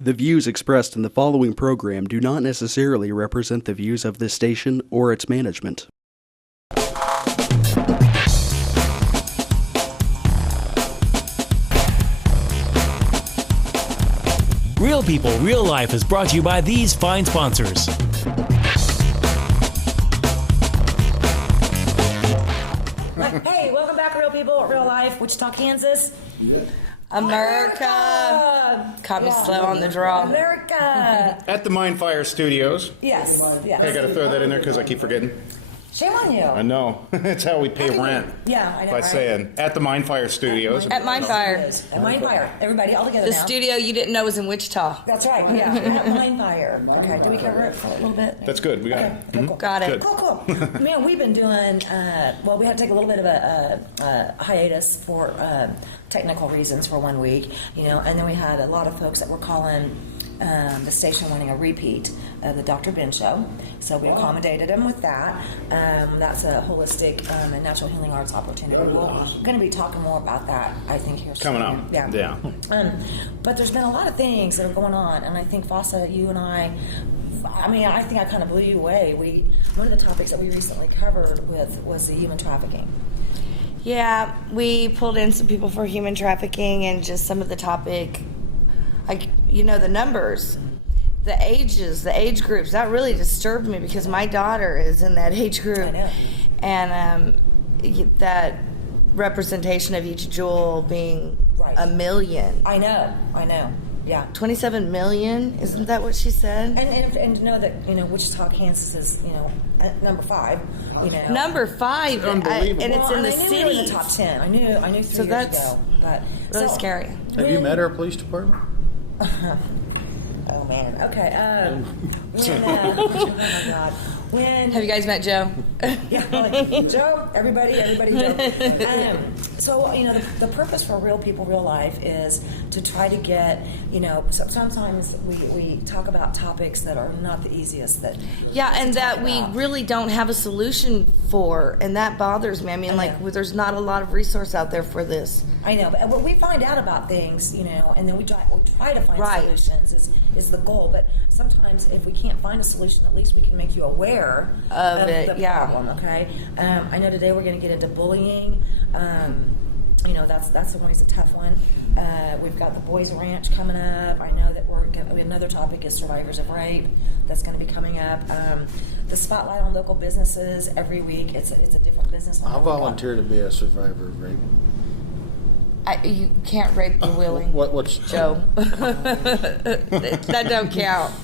The views expressed in the following program do not necessarily represent the views of this station or its management. Real People, Real Life is brought to you by these fine sponsors. Hey, welcome back, Real People, Real Life, Wichita, Kansas. America. Caught me slow on the draw. America. At the Mindfire Studios. Yes, yes. I gotta throw that in there because I keep forgetting. Shame on you. I know. It's how we pay rent. Yeah, I know, By right? saying, at the Mindfire Studios. At Mindfire. At Mindfire. Everybody all together The now. studio you didn't know was in Wichita. That's right, yeah. At Mindfire. Okay, did we cover it for a little bit? That's good. We got it. Okay, cool. Got it. Good. Cool. Man, we've been doing, we had to take a little bit of a hiatus for technical reasons for 1 week, and then we had a lot of folks that were calling the station wanting a repeat of the Dr. Ben show. So we accommodated them with that. That's a holistic and natural healing arts opportunity. We're going to be talking more about that, I think, here soon. Coming up. Yeah. But there's been a lot of things that are going on, and I think, Fossa, you and I think I kind of blew you away. One of the topics that we recently covered was the human trafficking. Yeah, we pulled in some people for human trafficking and just some of the topic, the numbers, the ages, the age groups. That really disturbed me because my daughter is in that age group. I know. And that representation of each jewel being Right. 1 million. I know. Yeah. 27 million? Isn't that what she said? And to know that, Wichita, Kansas is, at number 5, Number 5, Unbelievable. and it's in the I knew we were in the city. top 10. I knew 3 years that's ago. But Really scary. Have you met our police department? Oh man. Okay. Oh my God. Have you guys met Joe? Yeah, like, Joe, everybody Joe. So, the purpose for Real People, Real Life is to try to get, sometimes we talk about topics that are not the easiest. And that we really don't have a solution for, and that bothers me. I mean, there's not a lot of resource out there for this. I know, but we find out about things, and then we try to find solutions is the goal. But sometimes if we can't find a solution, at least we can make you aware of it, the problem. Okay, I know today we're going to get into bullying. That's always a tough one. We've got the Boys Ranch coming up. I know that another topic is survivors of rape. That's going to be coming up. The spotlight on local businesses every week. It's a different business. I volunteer to be a survivor of rape. You can't rape the willing. What's Joe? That don't count.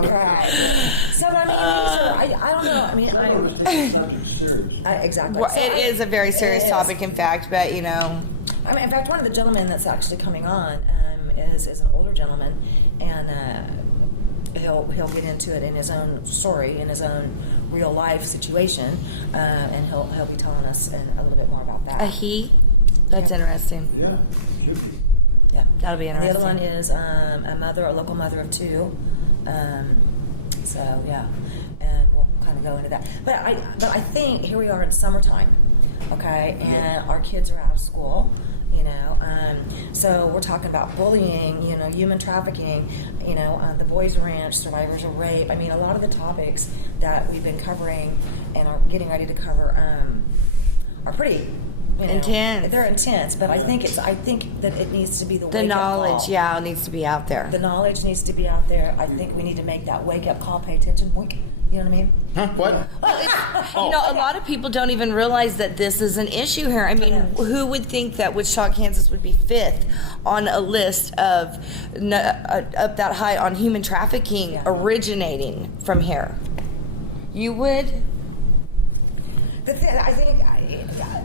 Okay. So I don't know. Exactly. Well, it is a very serious topic, in fact. But in fact, one of the gentlemen that's actually coming on is an older gentleman, and he'll get into it in his own story, in his own real life situation, and he'll be telling us a little bit more about that. That's interesting. Yeah, that'll be interesting. The other one is a local mother of 2. And we'll kind of go into that. But I think here we are in summertime, okay, and our kids are out of school, so we're talking about bullying, human trafficking, the Boys Ranch, survivors of rape. I mean, a lot of the topics that we've been covering and are getting ready to cover are pretty intense. They're intense, but I think that it needs to be the wake-up knowledge. call. Yeah, it needs to be out there. The knowledge needs to be out there. I think we need to make that wake-up call. Pay attention. Boink. You know what I mean? Huh? What? A lot of people don't even realize that this is an issue here. I mean, who would think that Wichita, Kansas would be 5th on a list of up that high on human trafficking originating from here? You would? I think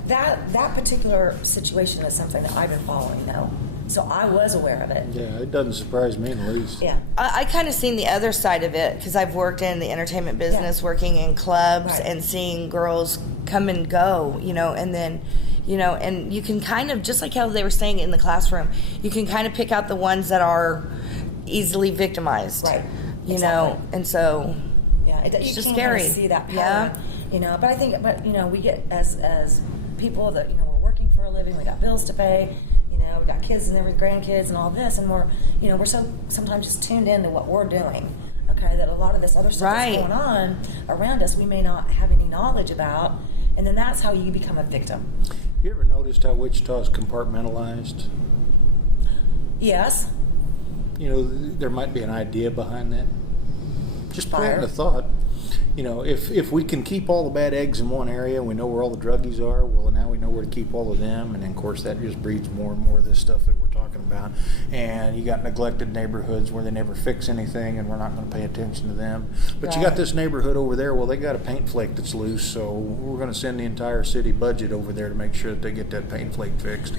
that particular situation is something that I've been following, though. So I was aware of it. Yeah, it doesn't surprise me in the least. Yeah. I kind of seen the other side of it because I've worked in the entertainment business, working in clubs and seeing girls come and go, and then, and you can kind of, just like how they were saying in the classroom, you can kind of pick out the ones that are easily victimized. Right. And so it's just can't scary. Really see that pattern, But I think, we get as people that we're working for a living, we got bills to pay, got kids and every grandkids and all this, and we're so sometimes just tuned in to what we're doing. Okay, that a lot of this other stuff Right. that's going on around us, we may not have any knowledge about, and then that's how you become a victim. You ever noticed how Wichita's compartmentalized? Yes. You know, there might be an idea behind that. Just put it in Fire. a thought. You know, if we can keep all the bad eggs in one area, we know where all the druggies are, well, now we know where to keep all of them. And then, of course, that just breeds more and more of this stuff that we're talking about. And you got neglected neighborhoods where they never fix anything, and we're not going to pay attention to them. But you got this neighborhood over there, well, they got a paint flake that's loose, so we're going to send the entire city budget over there to make sure that they get that paint flake fixed.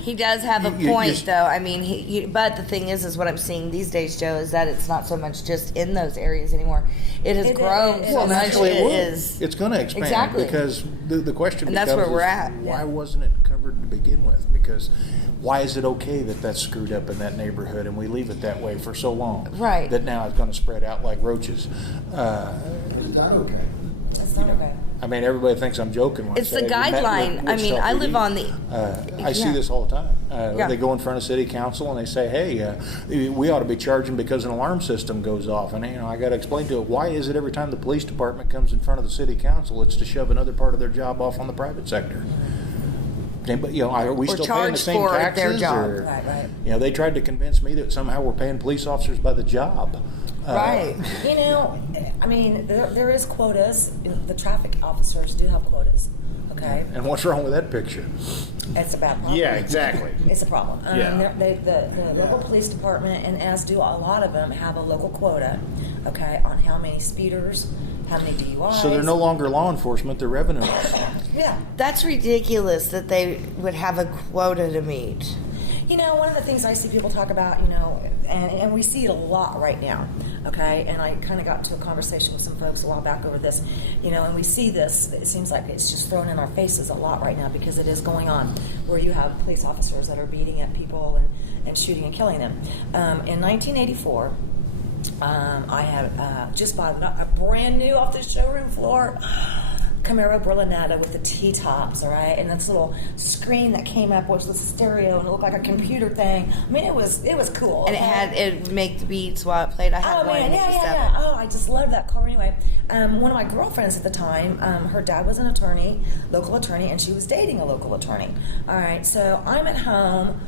He does have a You- point, just- though. I mean, but the thing is what I'm seeing these days, Joe, is that it's not so much just in those areas anymore. It has grown so Well, much. naturally it will. is. It's going to expand Exactly. because the question And that's becomes where we're is, at. why wasn't it covered to begin with? Because why is it okay that that's screwed up in that neighborhood and we leave it that way for so long? Right. That now it's going to spread out like roaches. It's not okay. I mean, everybody thinks I'm joking when It's I say the we met guideline. with I mean, Wichita I live PD. on the. I see Yeah. this all the time. Yeah. They go in front of city council and they say, "Hey, we ought to be charging because an alarm system goes off." And I got to explain to it, why is it every time the police department comes in front of the city council, it's to shove another part of their job off on the private sector? But are we Or still paying the charge same for their taxes? job. Or, Right. they tried to convince me that somehow we're paying police officers by the job. Right. I mean, there is quotas. The traffic officers do have quotas. Okay, And what's wrong with that picture? it's a bad problem. Yeah, exactly. It's a problem. Yeah. The local police department, and as do a lot of them, have a local quota, okay, on how many speeders, how many DUIs. So they're no longer law enforcement; they're revenue. Yeah. That's ridiculous that they would have a quota to meet. One of the things I see people talk about, and we see it a lot right now, okay? And I kind of got into a conversation with some folks a while back over this, and we see this, it seems like it's just thrown in our faces a lot right now because it is going on, where you have police officers that are beating at people and shooting and killing them. In 1984, I had just bought a brand new off the showroom floor Camaro Berlinetta with the T-tops, all right, and this little screen that came up was the stereo and it looked like a computer thing. I mean, it was cool. And it'd make the beats while it played. I had Oh one man, in yeah. 87. Oh, I just loved that car. Anyway, one of my girlfriends at the time, her dad was an attorney, local attorney, and she was dating a local attorney. All right, so I'm at home.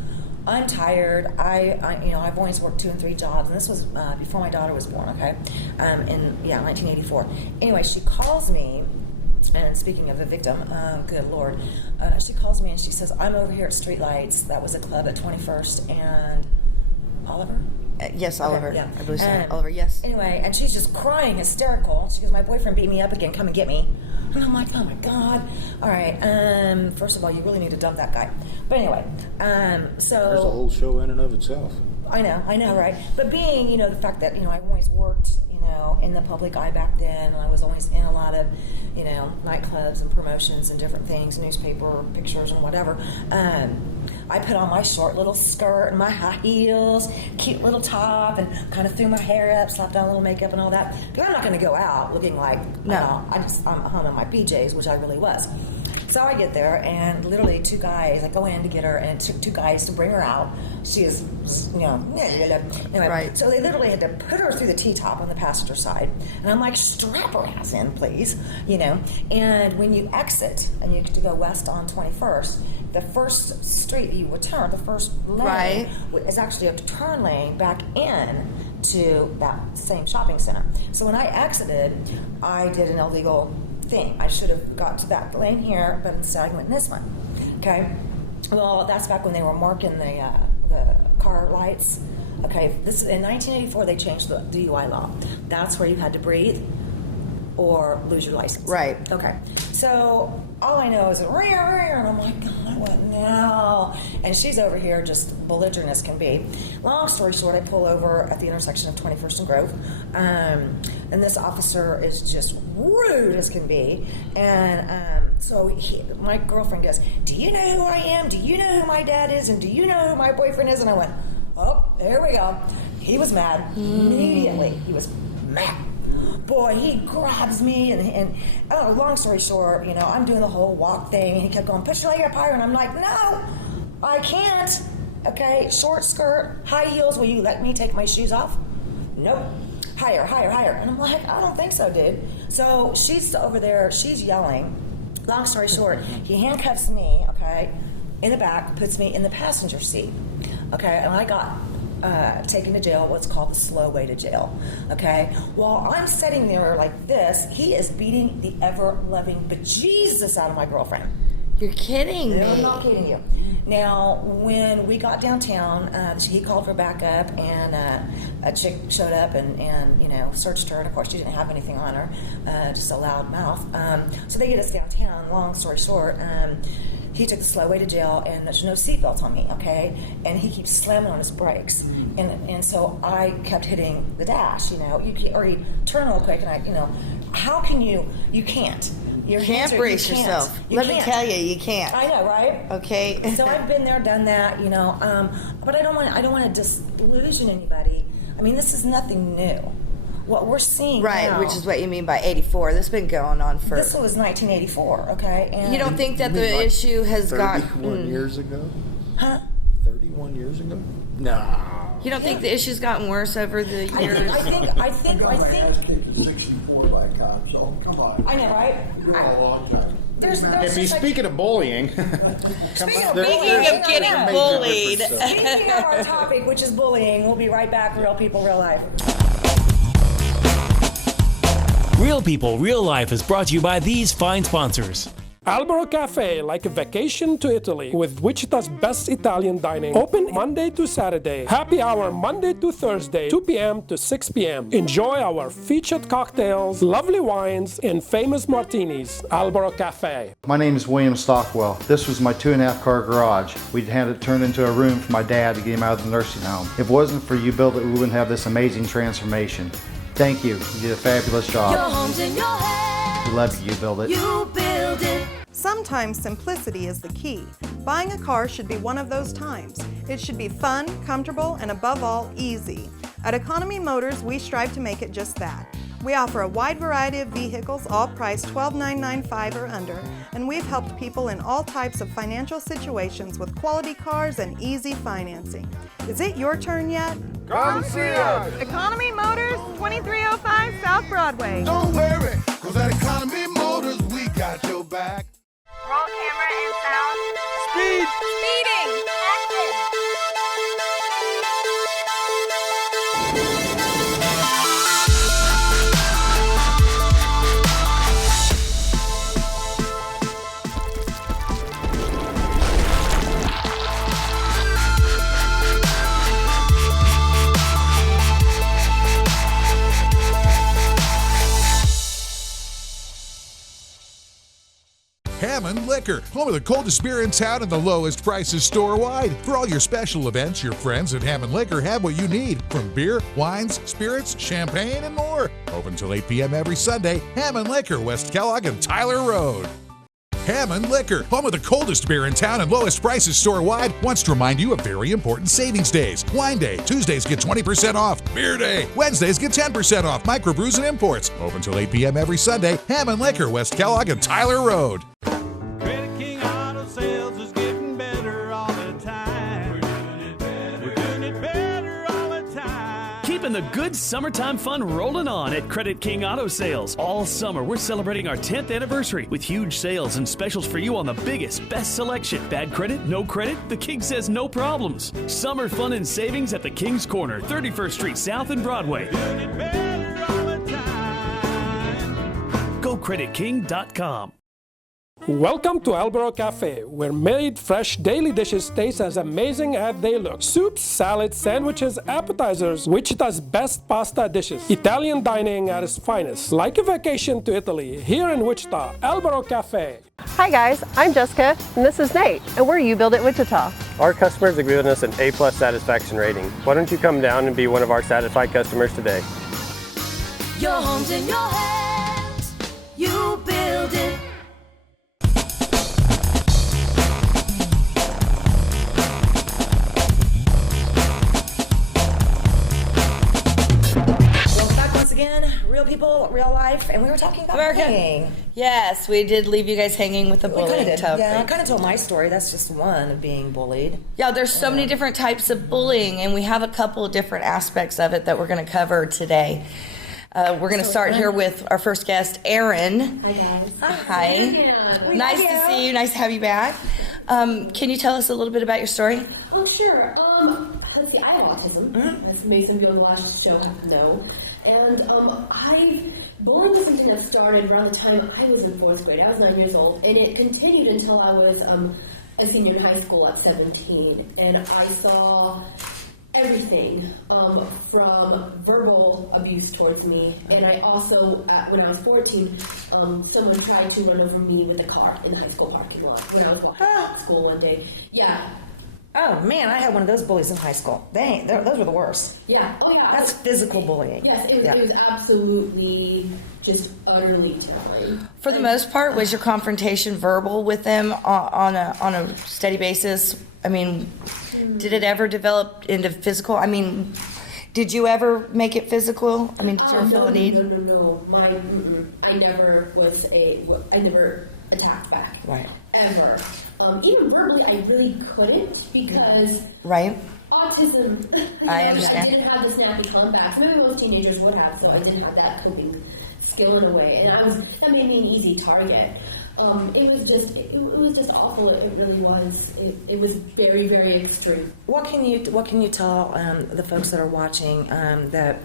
I'm tired. I've always worked 2 and 3 jobs, and this was before my daughter was born. Okay, in 1984. Anyway, she calls me. And speaking of the victim, good Lord, she calls me and she says, "I'm over here at Streetlights." That was a club at 21st and Oliver. Yes, Oliver. Okay, yeah. I believe so. Oliver, yes. Anyway, and she's just crying, hysterical. She goes, "My boyfriend beat me up again. Come and get me." And I'm like, "Oh my God! All right. First of all, you really need to dump that guy." But anyway, so There's a whole show in and of itself. I know, right? But being, the fact that, I always worked, in the public eye back then, and I was always in a lot of, nightclubs and promotions and different things, newspaper pictures and whatever. I put on my short little skirt and my high heels, cute little top, and kind of threw my hair up, slapped on a little makeup and all that. Because I'm not going to go out looking like, No. I'm home in my PJs, which I really was. So I get there, and literally 2 guys, I go in to get her, and it took 2 guys to bring her out. She is, anyway. Right. So they literally had to put her through the T-top on the passenger side. And I'm like, strap her ass in, please, And when you exit, and you get to go west on 21st, the first street you would turn, the first lane, is actually a turn lane back in to that same shopping center. So when I exited, I did an illegal thing. I should have got to that lane here, but instead I went in this one. Okay. Well, that's back when they were marking the car lights. Okay. This in 1984 they changed the DUI law. That's where you had to breathe or lose your license. Right. Okay. So all I know is ring, and I'm like, God, what now? And she's over here just belligerent as can be. Long story short, I pull over at the intersection of 21st and Grove, and this officer is just rude as can be. And so my girlfriend goes, "Do you know who I am? Do you know who my dad is? And do you know who my boyfriend is?" And I went, "Oh, there we go." He was mad immediately. He was mad. Boy, he grabs me, and long story short, I'm doing the whole walk thing, and he kept going, "Push your leg up higher," and I'm like, "No, I can't. Okay, short skirt, high heels. Will you let me take my shoes off? Nope. Higher, higher, higher. And I'm like, I don't think so, dude. So she's over there, she's yelling. Long story short, he handcuffs me, okay, in the back, puts me in the passenger seat. Okay, and I got taken to jail, what's called the slow way to jail. Okay, while I'm sitting there like this, he is beating the ever-loving bejesus out of my girlfriend. You're kidding me. No, I'm not kidding you. Now, when we got downtown, he called for backup, and a chick showed up and searched her. And of course, she didn't have anything on her, just a loud mouth. So they get us downtown. Long story short, he took the slow way to jail, and there's no seatbelt on me. Okay, and he keeps slamming on his brakes, and so I kept hitting the dash. Or he'd turn real quick, and how can you? You can't. You can't brace yourself. Let me tell you, you can't. I know, right? Okay. So I've been there, done that, but I don't want to disillusion anybody. I mean, this is nothing new. What we're seeing now, which is what you mean by 84. This has been going on for. This was 1984, okay? And you don't think that the issue has got 31 years ago? Huh? 31 years ago? No. You don't think the issue's gotten worse over the years? I think. 64 by cop, so come on. I know, right? You're a long time. If he's speaking of bullying, Speaking of getting bullied. Speaking of our topic, which is bullying, we'll be right back. Real people, real life. Real People, Real Life is brought to you by these fine sponsors. Albero Cafe, like a vacation to Italy, with Wichita's best Italian dining. Open Monday to Saturday. Happy hour Monday to Thursday, 2 p.m. to 6 p.m. Enjoy our featured cocktails, lovely wines, and famous martinis. Albero Cafe. My name is William Stockwell. This was my 2.5 car garage. We'd had it turned into a room for my dad to get him out of the nursing home. If it wasn't for you built it, we wouldn't have this amazing transformation. Thank you. You did a fabulous job. Your home's in your head. We love you. You build it. You build it. Sometimes simplicity is the key. Buying a car should be one of those times. It should be fun, comfortable, and above all, easy. At Economy Motors, we strive to make it just that. We offer a wide variety of vehicles, all priced $12,995 or under, and we've helped people in all types of financial situations with quality cars and easy financing. Is it your turn yet? Come see us! Economy Motors, 2305 South Broadway. Don't worry, cause at Economy Motors, we got your back. Roll camera and sound. Speed! Speeding! Action! Hammond Liquor, home of the coldest beer in town and the lowest prices store-wide. For all your special events, your friends at Hammond Liquor have what you need, from beer, wines, spirits, champagne, and more. Open till 8 p.m. every Sunday. Hammond Liquor, West Kellogg and Tyler Road. Hammond Liquor, home of the coldest beer in town and lowest prices store-wide, wants to remind you of very important savings days. Wine Day, Tuesdays get 20% off. Beer Day, Wednesdays get 10% off. Microbrews and imports. Open till 8 p.m. every Sunday. Hammond Liquor, West Kellogg and Tyler Road. Credit King Auto Sales is getting better all the time. We're doing it better all the time. Keeping the good summertime fun rolling on at Credit King Auto Sales. All summer, we're celebrating our 10th anniversary with huge sales and specials for you on the biggest, best selection. Bad credit, no credit? The King says no problems. Summer fun and savings at the King's Corner, 31st Street South and Broadway. Doing it better all the time. GoCreditKing.com. Welcome to Albero Cafe, where made fresh daily dishes taste as amazing as they look. Soups, salads, sandwiches, appetizers, Wichita's best pasta dishes. Italian dining at its finest. Like a vacation to Italy, here in Wichita, Albero Cafe. Hi guys, I'm Jessica, and this is Nate, and we're You Build It Wichita. Our customers have given us an A+ satisfaction rating. Why don't you come down and be one of our satisfied customers today? Your home's in your hands. You build it. Again, Real People people in real life, and we were talking about bullying. Yes, we did leave you guys hanging with the bullying topic. Yeah, I kind of told my story. That's just one of being bullied. Yeah, there's so many different types of bullying, and we have a couple of different aspects of it that we're going to cover today. We're going to start here with our first guest, Erin. Hi, guys. Hi. Nice to see you. Nice to have you back. Can you tell us a little bit about your story? Oh, sure. Let's see, I have autism. That's maybe some people on the last show have to know. And bullying was something that started around the time I was in 4th grade. I was 9 years old, and it continued until I was a senior in high school at 17. And I saw everything from verbal abuse towards me, and I also, when I was 14, someone tried to run over me with a car in the high school parking lot when I was walking to school one day. Yeah. Oh man, I had one of those bullies in high school. Those were the worst. Yeah. Oh yeah. That's physical bullying. Yes, it was absolutely just utterly telling. For the most part, was your confrontation verbal with them on a steady basis? I mean, did it ever develop into physical? I mean, did you ever make it physical? I mean, did you ever feel a need? No. I never attacked back. Right. Ever. Even verbally, I really couldn't because right. Autism. I understand. I didn't have the snappy comebacks. Maybe most teenagers would have, so I didn't have that coping skill in a way, and that made me an easy target. It was just awful. It really was. It was very, very extreme. What can you tell the folks that are watching that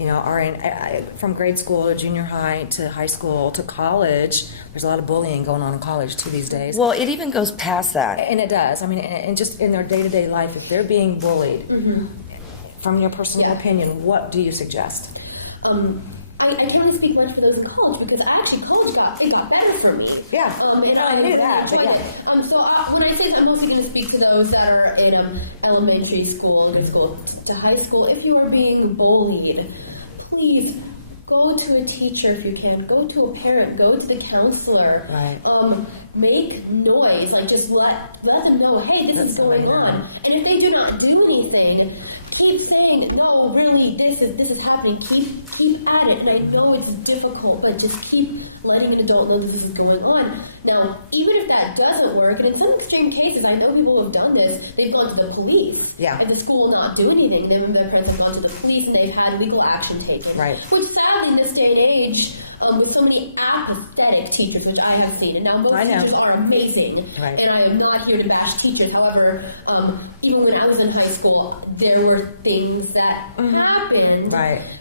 are in from grade school to junior high to high school to college? There's a lot of bullying going on in college too these days. Well, it even goes past that, and it does. I mean, and just in their day-to-day life, if they're being bullied, from your personal opinion, what do you suggest? I can't really speak much for those in college because actually college got better for me. Yeah, I knew that. But yeah. So when I say that, I'm mostly going to speak to those that are in elementary school, middle school, to high school. If you are being bullied, please go to a teacher if you can. Go to a parent. Go to the counselor. Right. Make noise. Like just let them know, hey, this is going on. And if they do not do anything, keep saying, no, really, this is happening. Keep at it. And I know it's difficult, but just keep letting an adult know this is going on. Now, even if that doesn't work, and in some extreme cases, I know people who have done this, they've gone to the police. Yeah. And the school will not do anything. Then their parents have gone to the police, and they've had legal action taken. Right. Which, sadly, in this day and age, with so many apathetic teachers, which I have seen, and now most teachers are amazing, right. And I am not here to bash teachers. However, even when I was in high school, there were things that happened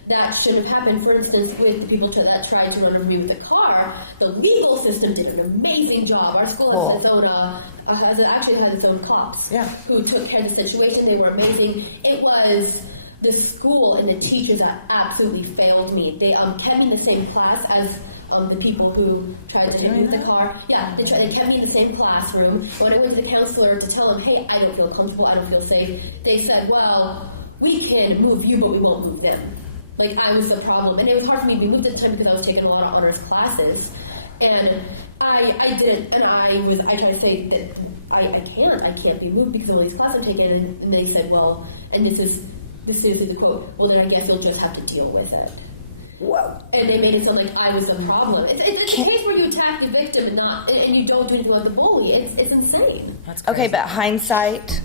that shouldn't have happened. For instance, with the people that tried to run over me with a car, the legal system did an amazing job. Our school has its own, has its own cops who took care of the situation. They were amazing. It was the school and the teachers that absolutely failed me. They kept me in the same class as the people who tried to move the car. Yeah, they kept me in the same classroom. When I went to the counselor to tell them, hey, I don't feel comfortable, I don't feel safe, they said, well, we can move you, but we won't move them. Like, I was the problem. And it was hard for me to be moved at the time because I was taking a lot of honors classes. And I did, and I tried to say that I can't be moved because of all these classes I've taken. And they said, well, and this is the quote, well, then I guess you'll just have to deal with it. Whoa. And they made it sound like I was the problem. It's a case where you attack the victim and you don't do anything like the bully. It's insane. Okay, but hindsight,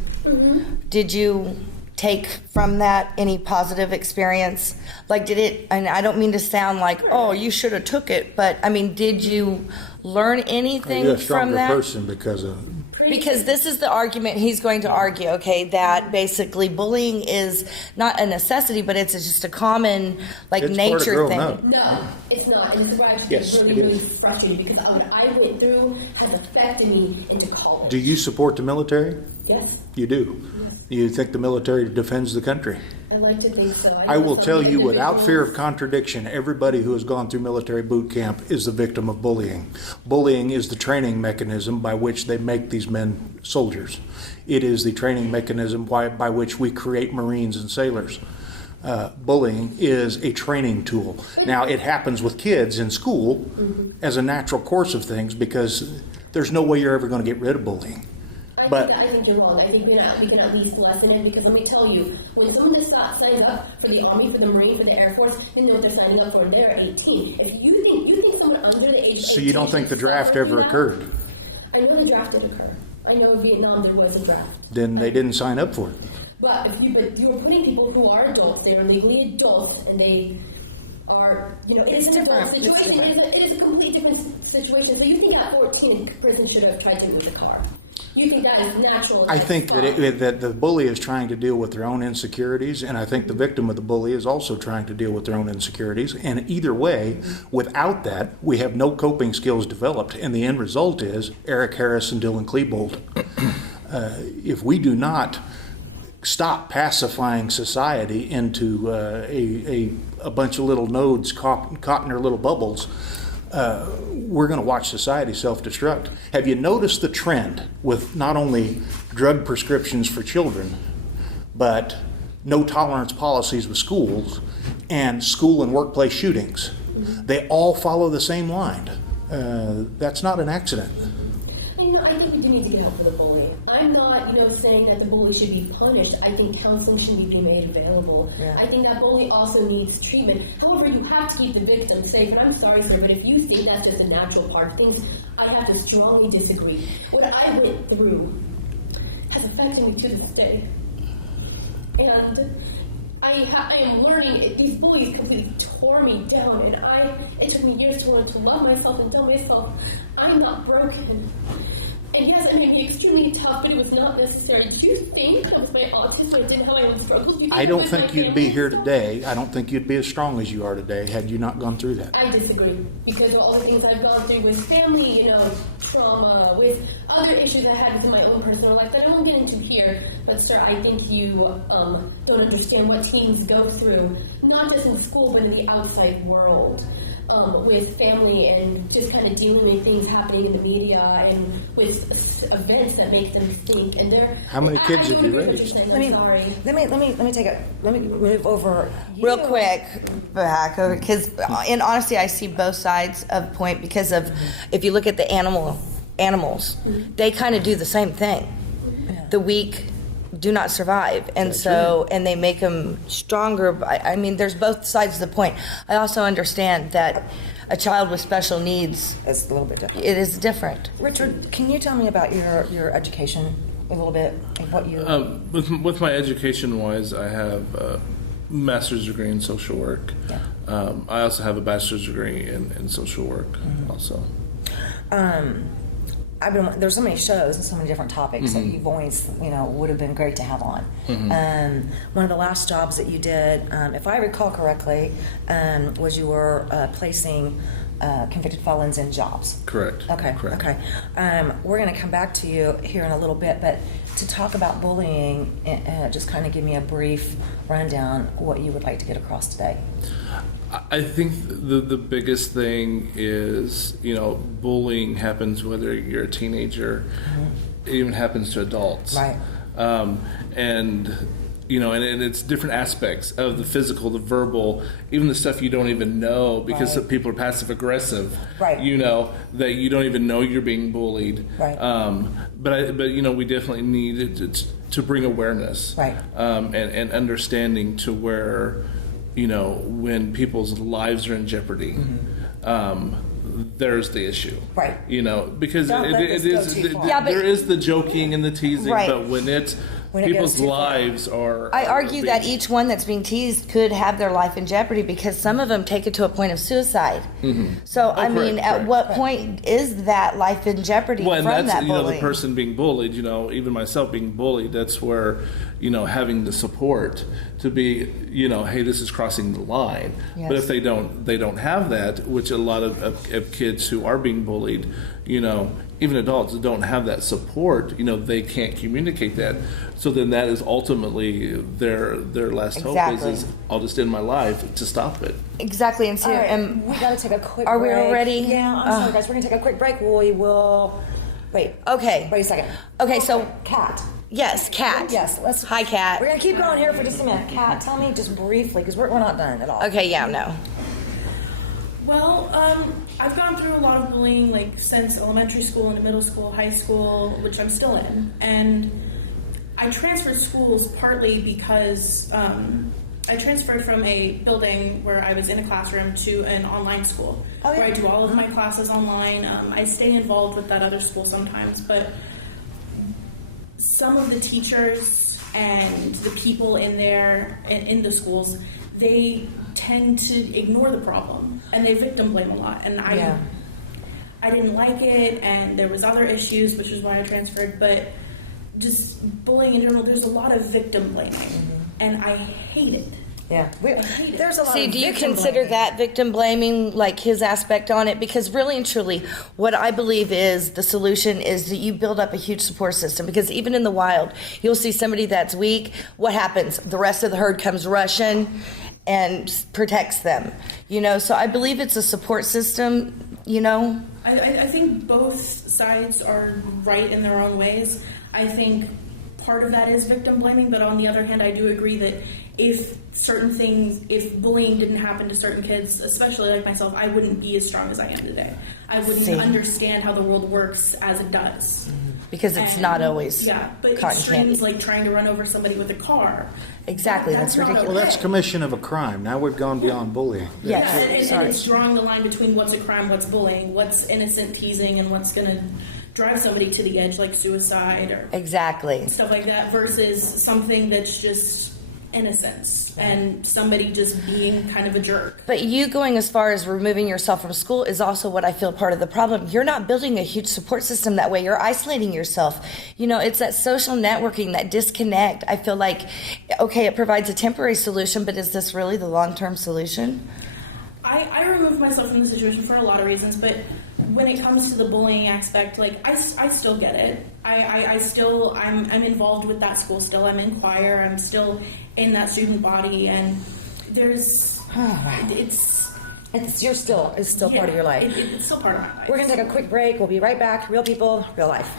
did you take from that any positive experience? Like, did it, and I don't mean to sound like, oh, you should have took it, but I mean, did you learn anything You're a from stronger that? person because of... Because this is the argument he's going to argue, okay, that basically bullying is not a necessity, but it's just a common, like, It's nature thing. No, it's not. And this is why I Yes, was it really is. frustrated because what I went through has affected me into college. Do you support the military? Yes. You do. You think the military defends the country? I like to think so. I will tell you without fear of contradiction, everybody who has gone through military boot camp is the victim of bullying. Bullying is the training mechanism by which they make these men soldiers. It is the training mechanism by which we create Marines and sailors. Bullying is a training tool. Now, it happens with kids in school as a natural course of things because there's no way you're ever going to get rid of bullying. I think you're wrong. I think we can at least lessen it, because let me tell you, when someone just signs up for the Army, for the Marine, for the Air Force, they know what they're signing up for, and they're 18. If you think someone under the age of 18... So you don't think the draft ever occurred? I know the draft did occur. I know in Vietnam there was a draft. Then they didn't sign up for it. But you're putting people who are adults, they are legally adults, and they are, it's different. It is a completely different situation. So you think at 14 a person should have tried to move the car. You think that is natural? I think that the bully is trying to deal with their own insecurities, and I think the victim of the bully is also trying to deal with their own insecurities. And either way, without that, we have no coping skills developed, and the end result is Eric Harris and Dylan Klebold. If we do not stop pacifying society into a bunch of little nodes caught in their little bubbles, we're going to watch society self-destruct. Have you noticed the trend with not only drug prescriptions for children, but no tolerance policies with schools and school and workplace shootings? They all follow the same line. That's not an accident. I think we do need to get help for the bully. I'm not, saying that the bully should be punished. I think counseling should be made available. Yeah. I think that bully also needs treatment. However, you have to keep the victim safe. And I'm sorry, sir, but if you think that's just a natural part of things, I have to strongly disagree. What I went through has affected me to this day. And I am learning. These bullies completely tore me down, and it took me years to learn to love myself and tell myself I'm not broken. And yes, it made me extremely tough, but it was not necessary. Do you think that with my autism, I didn't have my own struggles? I don't think you'd be here today. I don't think you'd be as strong as you are today had you not gone through that. I disagree, because of all the things I've gone through with family, trauma, with other issues I had in my own personal life that I won't get into here. But sir, I think you don't understand what teens go through, not just in school, but in the outside world. With family and just kind of dealing with things happening in the media and with events that make them think. And how many kids have you raised? Let me move over real quick back, because in honesty, I see both sides of the point, because of if you look at the animals, they kind of do the same thing. The weak do not survive, and and they make them stronger. I mean, there's both sides of the point. I also understand that a child with special needs is a little bit different. It is different. Richard, can you tell me about your education a little bit? What you with my education wise, I have a master's degree in social work. Yeah. I also have a bachelor's degree in social work. Also. There's so many shows and so many different topics that you've always, would have been great to have on. One of the last jobs that you did, if I recall correctly, was you were placing convicted felons in jobs. Correct. Okay. Correct. Okay. We're going to come back to you here in a little bit, but to talk about bullying, just kind of give me a brief rundown what you would like to get across today. I think the biggest thing is, bullying happens whether you're a teenager. It even happens to adults. Right. And it's different aspects of the physical, the verbal, even the stuff you don't even know, because people are passive aggressive. Right. That you don't even know you're being bullied. Right. But we definitely need to bring awareness. Right. And understanding to where, when people's lives are in jeopardy, there's the issue. Right. Because there is the joking and the teasing, but when people's lives are... I argue that each one that's being teased could have their life in jeopardy, because some of them take it to a point of suicide. So, at what point is that life in jeopardy from that bullying? The person being bullied, even myself being bullied, that's where, having the support to be, hey, this is crossing the line. Yes. But if they don't have that, which a lot of kids who are being bullied, even adults don't have that support, they can't communicate that. So then that is ultimately their last hope is I'll just end my life to stop it. Exactly. And so we got to take a quick break. Are we already? Yeah, I'm sorry, guys. We're going to take a quick break. We will... Wait. Okay. Wait a second. Okay, so... Kat. Yes, Kat. Yes. Hi, Kat. We're going to keep going here for just a minute. Kat, tell me just briefly, because we're not done at all. Okay, yeah, no. Well, I've gone through a lot of bullying, like since elementary school into middle school, high school, which I'm still in, and I transferred schools partly because I transferred from a building where I was in a classroom to an online school, where I do all of my classes online. I stay involved with that other school sometimes, but some of the teachers and the people in there, in the schools, they tend to ignore the problem, and they victim blame a lot, and I didn't like it, and there was other issues, which is why I transferred, but just bullying in general, there's a lot of victim blaming, and I hate it. Yeah, there's a lot. See, of do you victim consider blaming. that victim blaming, like his aspect on it? Because really and truly, what I believe is the solution is that you build up a huge support system. Because even in the wild, you'll see somebody that's weak. What happens? The rest of the herd comes rushing and protects them. You know, so I believe it's a support system. You know, I think both sides are right in their own ways. I think part of that is victim blaming, but on the other hand, I do agree that if certain things, if bullying didn't happen to certain kids, especially like myself, I wouldn't be as strong as I am today. I wouldn't understand how the world works as it does. Because it's not always but cotton extremes candy. like trying to run over somebody with a car. Exactly, that's not ridiculous. Well, that's commission of a crime. Now we've gone beyond bullying. And it's drawing the line between what's a crime, what's bullying, what's innocent teasing, and what's going to drive somebody to the edge, like suicide or stuff like that, versus something that's just innocence and somebody just being kind of a jerk. But you going as far as removing yourself from school is also what I feel part of the problem. You're not building a huge support system that way. You're isolating yourself. You know, it's that social networking, that disconnect. I feel like, okay, it provides a temporary solution, but is this really the long-term solution? I removed myself from the situation for a lot of reasons, but when it comes to the bullying aspect, like I still get it. I'm involved with that school still. I'm in choir. I'm still in that student body, and there's it's still part of your life. It's still part of my life. We're gonna take a quick break. We'll be right back. Real people, real life.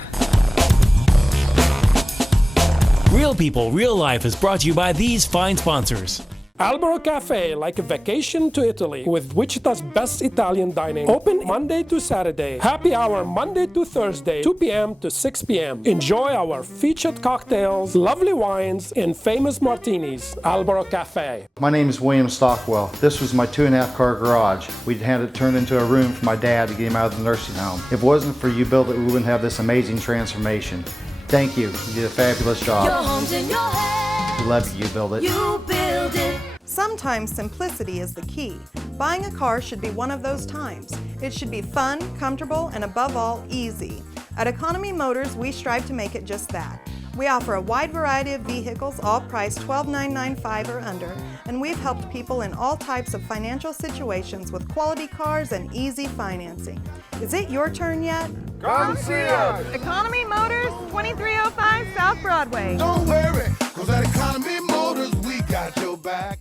Real People, Real Life is brought to you by these fine sponsors. Albero Cafe, like a vacation to Italy, with Wichita's best Italian dining. Open Monday to Saturday. Happy hour Monday to Thursday, 2 p.m. to 6 p.m. Enjoy our featured cocktails, lovely wines, and famous martinis. Albero Cafe. My name is William Stockwell. This was my 2.5 car garage. We'd had it turned into a room for my dad to get him out of the nursing home. If it wasn't for you built it, we wouldn't have this amazing transformation. Thank you. You did a fabulous job. Your home's in your head. We love you. You build it. You build it. Sometimes simplicity is the key. Buying a car should be one of those times. It should be fun, comfortable, and above all, easy. At Economy Motors, we strive to make it just that. We offer a wide variety of vehicles, all priced $12,995 or under, and we've helped people in all types of financial situations with quality cars and easy financing. Is it your turn yet? Come see us. Economy Motors, 2305 South Broadway. Don't worry, cause at Economy Motors, we got your back.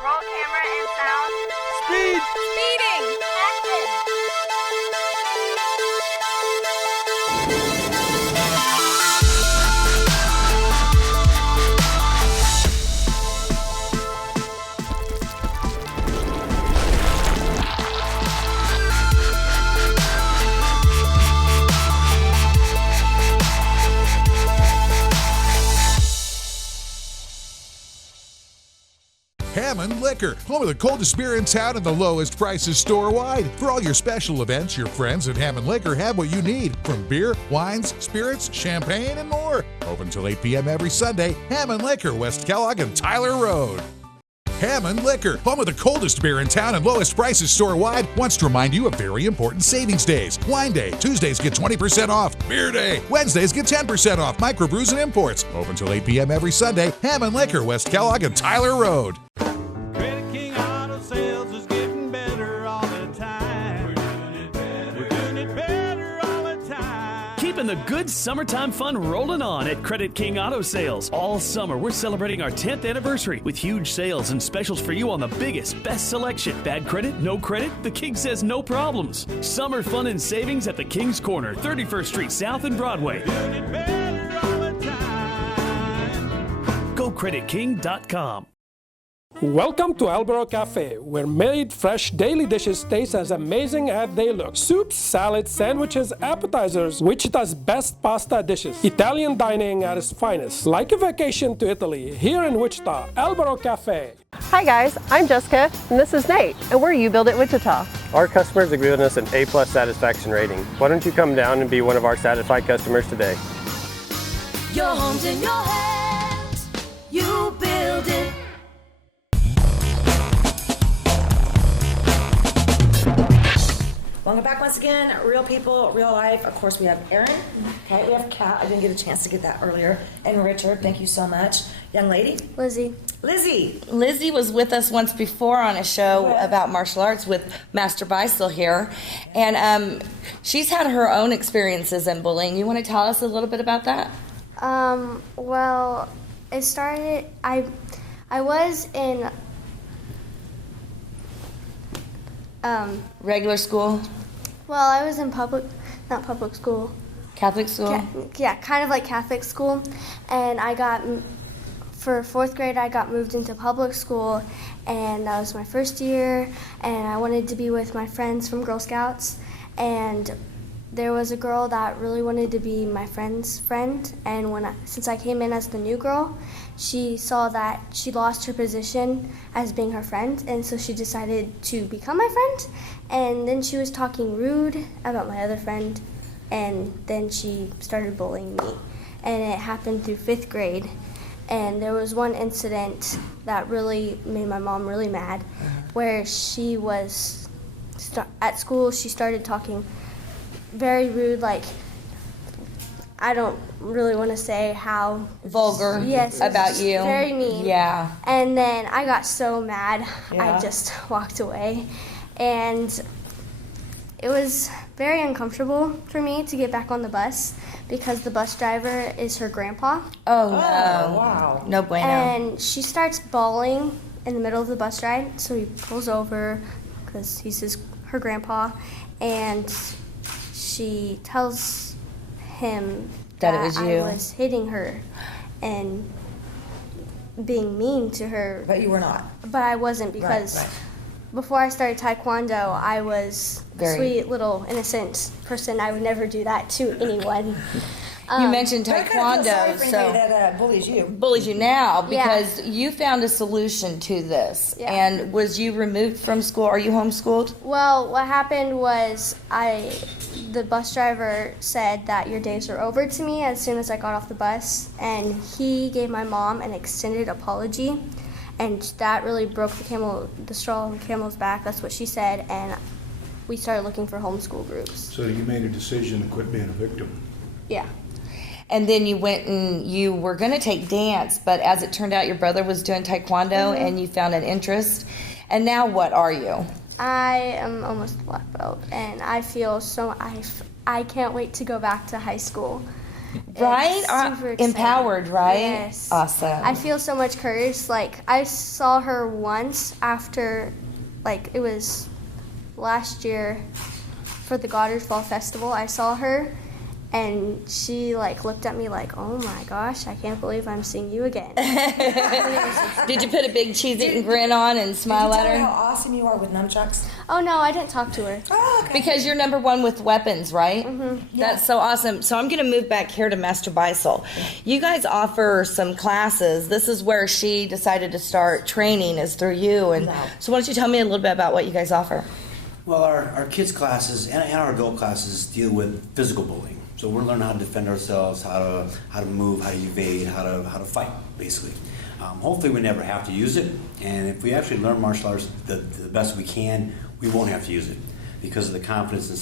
Roll camera and sound. Speed. Speeding. Action. Hammond Liquor, home of the coldest beer in town and the lowest prices store-wide. For all your special events, your friends at Hammond Liquor have what you need, from beer, wines, spirits, champagne, and more. Open till 8 p.m. every Sunday. Hammond Liquor, West Kellogg and Tyler Road. Hammond Liquor, home of the coldest beer in town and lowest prices store-wide, wants to remind you of very important savings days. Wine Day, Tuesdays get 20% off. Beer Day, Wednesdays get 10% off. Microbrews and imports. Open till 8 p.m. every Sunday. Hammond Liquor, West Kellogg and Tyler Road. Credit King Auto Sales is getting better all the time. We're doing it better. We're doing it better all the time. Keeping the good summertime fun rolling on at Credit King Auto Sales. All summer, we're celebrating our 10th anniversary with huge sales and specials for you on the biggest, best selection. Bad credit, no credit? The King says no problems. Summer fun and savings at the King's Corner, 31st Street South and Broadway. Doing it better all the time. GoCreditKing.com. Welcome to Albro Cafe, where made fresh daily dishes taste as amazing as they look. Soups, salads, sandwiches, appetizers, Wichita's best pasta dishes. Italian dining at its finest. Like a vacation to Italy, here in Wichita, Albro Cafe. Hi guys, I'm Jessica, and this is Nate, and we're You Build It Wichita. Our customers have given us an A+ satisfaction rating. Why don't you come down and be one of our satisfied customers today? Your home's in your hands. You build it. Welcome back once again, Real People, Real Life. Of course, we have Erin. Okay, we have Kat. I didn't get a chance to get that earlier. And Richard, thank you so much. Young lady? Lizzie. Lizzie. Lizzie was with us once before on a show about martial arts with Master Beisel here. And she's had her own experiences in bullying. You want to tell us a little bit about that? Well, it started, I was in regular school? Well, I was in not public school. Catholic school? Yeah, kind of like Catholic school. And for 4th grade, I got moved into public school, and that was my first year, and I wanted to be with my friends from Girl Scouts, and there was a girl that really wanted to be my friend's friend, and since I came in as the new girl, she saw that she lost her position as being her friend, and so she decided to become my friend. And then she was talking rude about my other friend, and then she started bullying me. And it happened through 5th grade. And there was one incident that really made my mom really mad, where she was at school. She started talking very rude, like, I don't really want to say how vulgar. Yes, about you. Very mean. Yeah. And then I got so mad, Yeah. I just walked away, and it was very uncomfortable for me to get back on the bus because the bus driver is her grandpa. Oh no! Wow. No bueno. And she starts bawling in the middle of the bus ride, so he pulls over because he's her grandpa, and she tells him that it was you. I was hitting her and being mean to her. But you were not. But I wasn't, because before I started Taekwondo, I was a sweet little innocent person. I would never do that to anyone. You mentioned But I kinda feel sorry Taekwondo, for so anybody that bullies you. bullies you now because you found a solution to this. Yeah. And was you removed from school? Are you homeschooled? Well, what happened was the bus driver said that your days are over to me as soon as I got off the bus, and he gave my mom an extended apology, and that really broke the straw on the camel's back. That's what she said, and we started looking for homeschool groups. So you made a decision to quit being a victim. Yeah. And then you went and you were going to take dance, but as it turned out, your brother was doing Taekwondo and you found an interest. And now what are you? I am almost a black belt, and I feel I can't wait to go back to high school. Right? It's super exciting. Empowered, right? Yes. Awesome. I feel so much courage. Like, I saw her once after, it was last year for the Goddard Fall Festival. I saw her, and she looked at me like, oh my gosh, I can't believe I'm seeing you again. Did you put a big cheese-eating grin on and smile Did you at tell her? her how awesome you are with nunchucks? Oh no, I didn't talk to her. Oh, okay. Because you're number one with weapons, right? Mm-hmm. That's so awesome. So I'm going to move back here to Master Beisel. You guys offer some classes. This is where she decided to start training, is through you. And so why don't you tell me a little bit about what you guys offer? Well, our kids' classes and our adult classes deal with physical bullying. So we're learning how to defend ourselves, how to move, how to evade, how to fight, basically. Hopefully we never have to use it, and if we actually learn martial arts the best we can, we won't have to use it because of the confidence and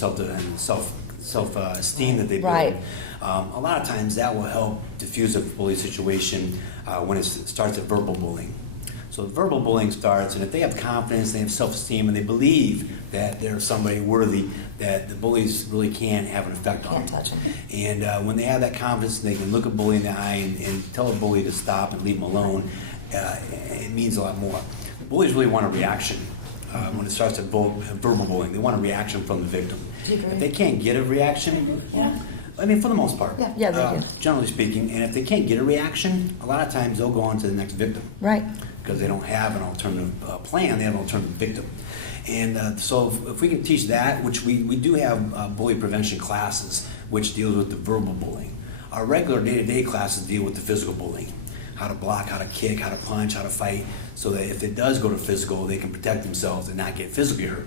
self-esteem that they build. Right. A lot of times that will help diffuse a bully situation when it starts at verbal bullying. So verbal bullying starts, and if they have confidence, they have self-esteem, and they believe that they're somebody worthy, that the bullies really can have an effect on them. Can't touch them. And when they have that confidence, they can look a bully in the eye and tell a bully to stop and leave them alone. It means a lot more. Bullies really want a reaction. When it starts at verbal bullying, they want a reaction from the victim. If they can't get a reaction, I mean, for the most part. Yeah, they do. Generally speaking, and if they can't get a reaction, a lot of times they'll go on to the next victim. Right. Because they don't have an alternative plan, they have an alternative victim. And so if we can teach that, which we do have bully prevention classes, which deals with the verbal bullying. Our regular day-to-day classes deal with the physical bullying. How to block, how to kick, how to punch, how to fight, so that if it does go to physical, they can protect themselves and not get physically hurt.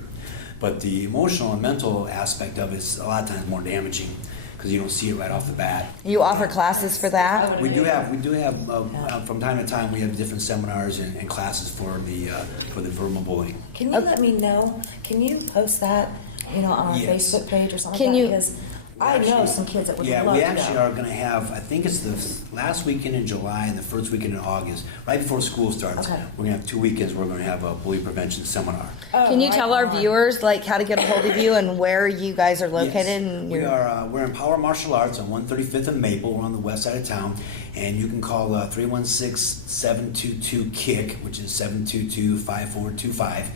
But the emotional and mental aspect of it is a lot of times more damaging because you don't see it right off the bat. You offer classes for that? We do have from time to time we have different seminars and classes for the verbal bullying. Can you let me know? Can you post that, on our Yes. Facebook page or something Can like you- that? Because I know some kids that would Yeah, love we to actually go. are going to have, I think it's the last weekend in July and the first weekend in August, right before school starts. Okay. We're going to have 2 weekends where we're going to have a bully prevention seminar. Can you tell our viewers how to get a hold of you and where you guys are located? And We're in Power Martial Arts on 135th and Maple. We're on the west side of town. And you can call 316-722-KICK, which is 722-5425.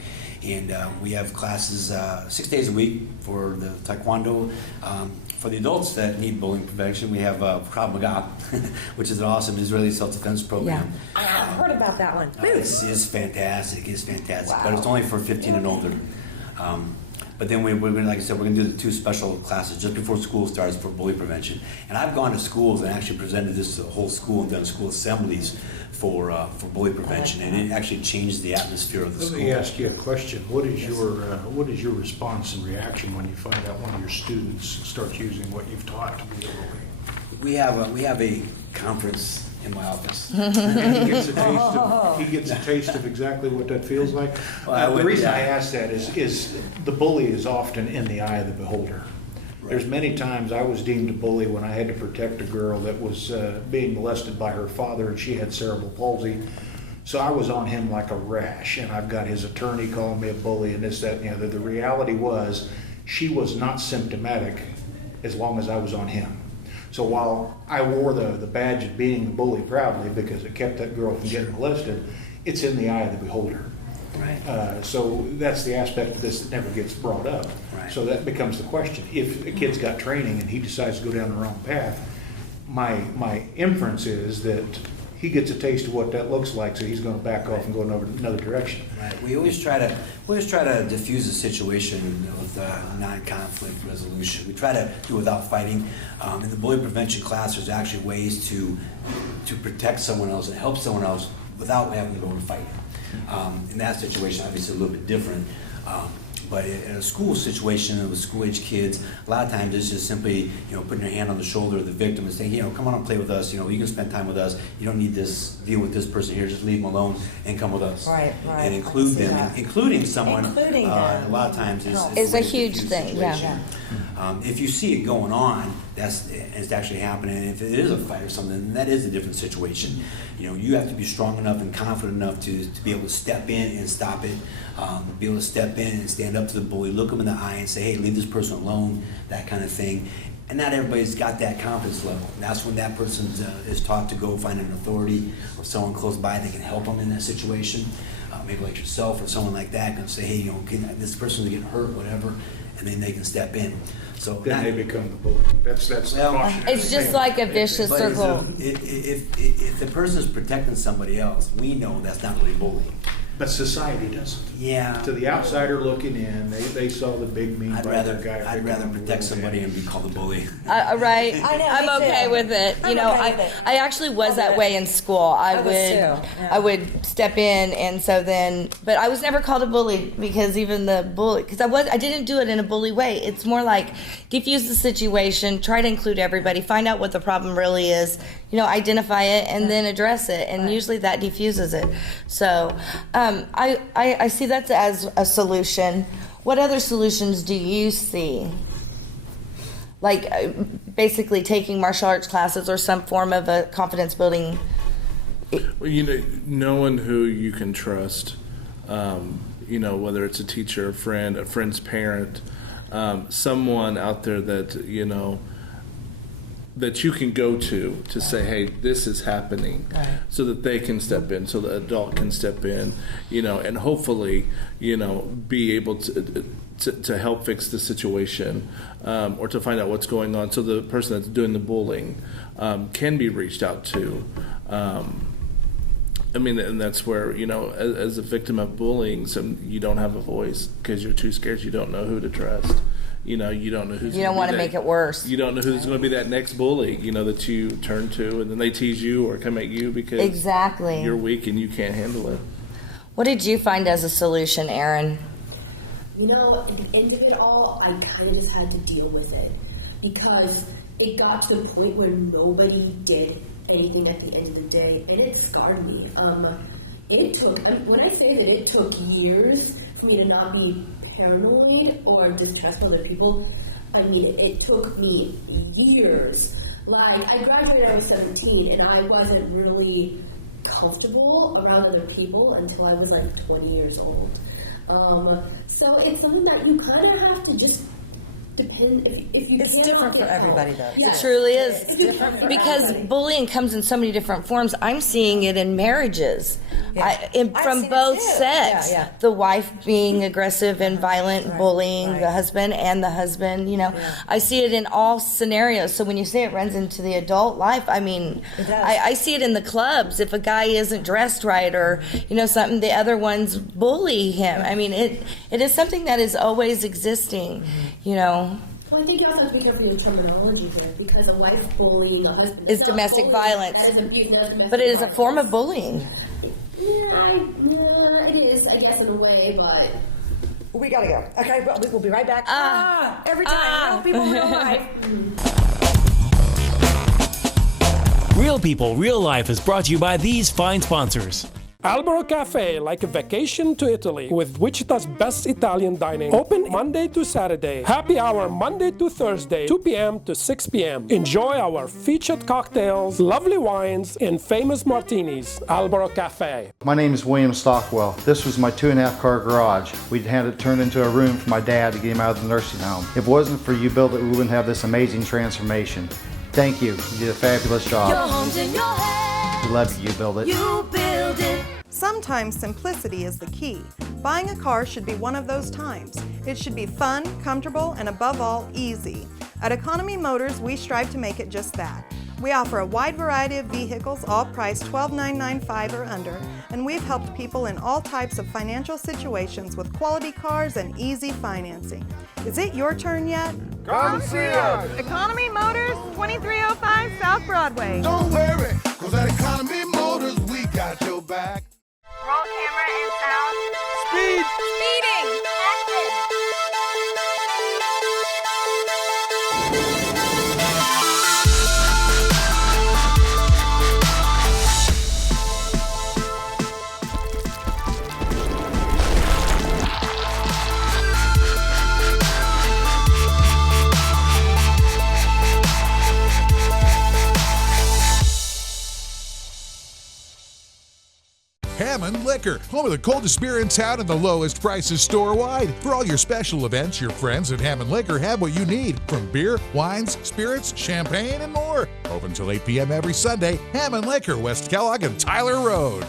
And we have classes 6 days a week for the Taekwondo. For the adults that need bullying prevention, we have Krav Maga, which is an awesome Israeli self-defense program. I've heard about that one. It's fantastic. It's fantastic. But it's only for 15 and older. But then we're going to, like I said, we're going to do the 2 special classes just before school starts for bully prevention. And I've gone to schools and actually presented this to the whole school and done school assemblies for bully prevention, and it actually changed the atmosphere of the school. Let me ask you a question. What is your response and reaction when you find out one of your students starts using what you've taught to be a bully? We have a conference in my office. He gets a taste of exactly what that feels like. The reason I ask that is the bully is often in the eye of the beholder. There's many times I was deemed a bully when I had to protect a girl that was being molested by her father, and she had cerebral palsy. So I was on him like a rash, and I've got his attorney calling me a bully and this, that, and the other. The reality was she was not symptomatic as long as I was on him. So while I wore the badge of being the bully proudly because it kept that girl from getting molested, it's in the eye of the beholder. Right. So that's the aspect of this that never gets brought up. Right. So that becomes the question. If a kid's got training and he decides to go down the wrong path, my inference is that he gets a taste of what that looks like, so he's going to back off and go in another direction. Right. We always try to diffuse a situation with non-conflict resolution. We try to do it without fighting. In the bully prevention class, there's actually ways to protect someone else and help someone else without having to go and fight. In that situation, obviously a little bit different. But in a school situation with school-age kids, a lot of times it's just simply, putting your hand on the shoulder of the victim and saying, come on and play with us. You can spend time with us. You don't need this deal with this person here. Just leave them alone and come with us. Right. And include them, including someone. Including them. A lot of times is a huge thing. Yeah. If you see it going on, it's actually happening. And if it is a fight or something, then that is a different situation. You have to be strong enough and confident enough to be able to step in and stop it. Be able to step in and stand up to the bully, look them in the eye and say, hey, leave this person alone, that kind of thing. And not everybody's got that confidence level. And that's when that person is taught to go find an authority or someone close by that can help them in that situation. Maybe like yourself or someone like that can say, hey, this person's getting hurt, whatever, and then they can step in. So then they become the bully. That's the cautionary it's just thing. like a vicious circle. If the person is protecting somebody else, we know that's not really bullying. But society doesn't. Yeah. To the outsider looking in, they saw the big mean I'd rather protect somebody and be called a bully. Right. I know, I'm me okay too. with it. I'm okay with it. I actually was that way in school. I would step in, and so then, but I was never called a bully because even the bully, because I didn't do it in a bully way. It's more like diffuse the situation, try to include everybody, find out what the problem really is, identify it, and then address it, and usually that diffuses it. So I see that as a solution. What other solutions do you see? Like basically taking martial arts classes or some form of a confidence building. Well, knowing who you can trust, whether it's a teacher, a friend's parent, someone out there that, that you can go to say, hey, this is happening, so that they can step in, so the adult can step in, and hopefully, be able to help fix the situation, or to find out what's going on, so the person that's doing the bullying can be reached out to. And that's where, as a victim of bullying, you don't have a voice because you're too scared. You don't know who to trust. You don't know who's. You don't want to make it worse. You don't know who's going to be that next bully, that you turn to, and then they tease you or come at you because exactly you're weak and you can't handle it. What did you find as a solution, Erin? At the end of it all, I kind of just had to deal with it because it got to the point where nobody did anything at the end of the day, and it scarred me. It took, when I say that it took years for me to not be paranoid or distrustful of people, it took me years. Like, I graduated when I was 17, and I wasn't really comfortable around other people until I was like 20 years old. So it's something that you kind of have to just depend if you. It's different for everybody, though. It truly is. Because bullying comes in so many different forms. I'm seeing it in marriages. From both sexes. The wife being aggressive and violent, bullying the husband, and the husband, I see it in all scenarios. So when you say it runs into the adult life, I see it in the clubs. If a guy isn't dressed right or, something, the other ones bully him. It is something that is always existing, Well, I think you also have to be careful with your terminology here, because a wife bullying a husband is domestic violence. But it is a form of bullying. It is, I guess, in a way, but we gotta go. Okay, well, we'll be right back. Every time, real people, real life. Real People, Real Life is brought to you by these fine sponsors. Albero Cafe, like a vacation to Italy, with Wichita's best Italian dining. Open Monday to Saturday. Happy hour Monday to Thursday, 2 p.m. to 6 p.m. Enjoy our featured cocktails, lovely wines, and famous martinis. Albero Cafe. My name is William Stockwell. This was my 2.5-car garage. We'd had it turned into a room for my dad to get him out of the nursing home. If it wasn't for you built it, we wouldn't have this amazing transformation. Thank you. You did a fabulous job. Your home's in your head. We love you. You build it. You build it. Sometimes simplicity is the key. Buying a car should be one of those times. It should be fun, comfortable, and above all, easy. At Economy Motors, we strive to make it just that. We offer a wide variety of vehicles, all priced $12,995 or under, and we've helped people in all types of financial situations with quality cars and easy financing. Is it your turn yet? Come see us. Economy Motors, 2305 South Broadway. Don't worry, cause at Economy Motors, we got your back. Roll camera and sound. Speed. Speeding. Action. Hammond Liquor, home of the coldest beer in town and the lowest prices store-wide. For all your special events, your friends at Hammond Liquor have what you need, from beer, wines, spirits, champagne, and more. Open till 8 p.m. every Sunday. Hammond Liquor, West Kellogg and Tyler Road.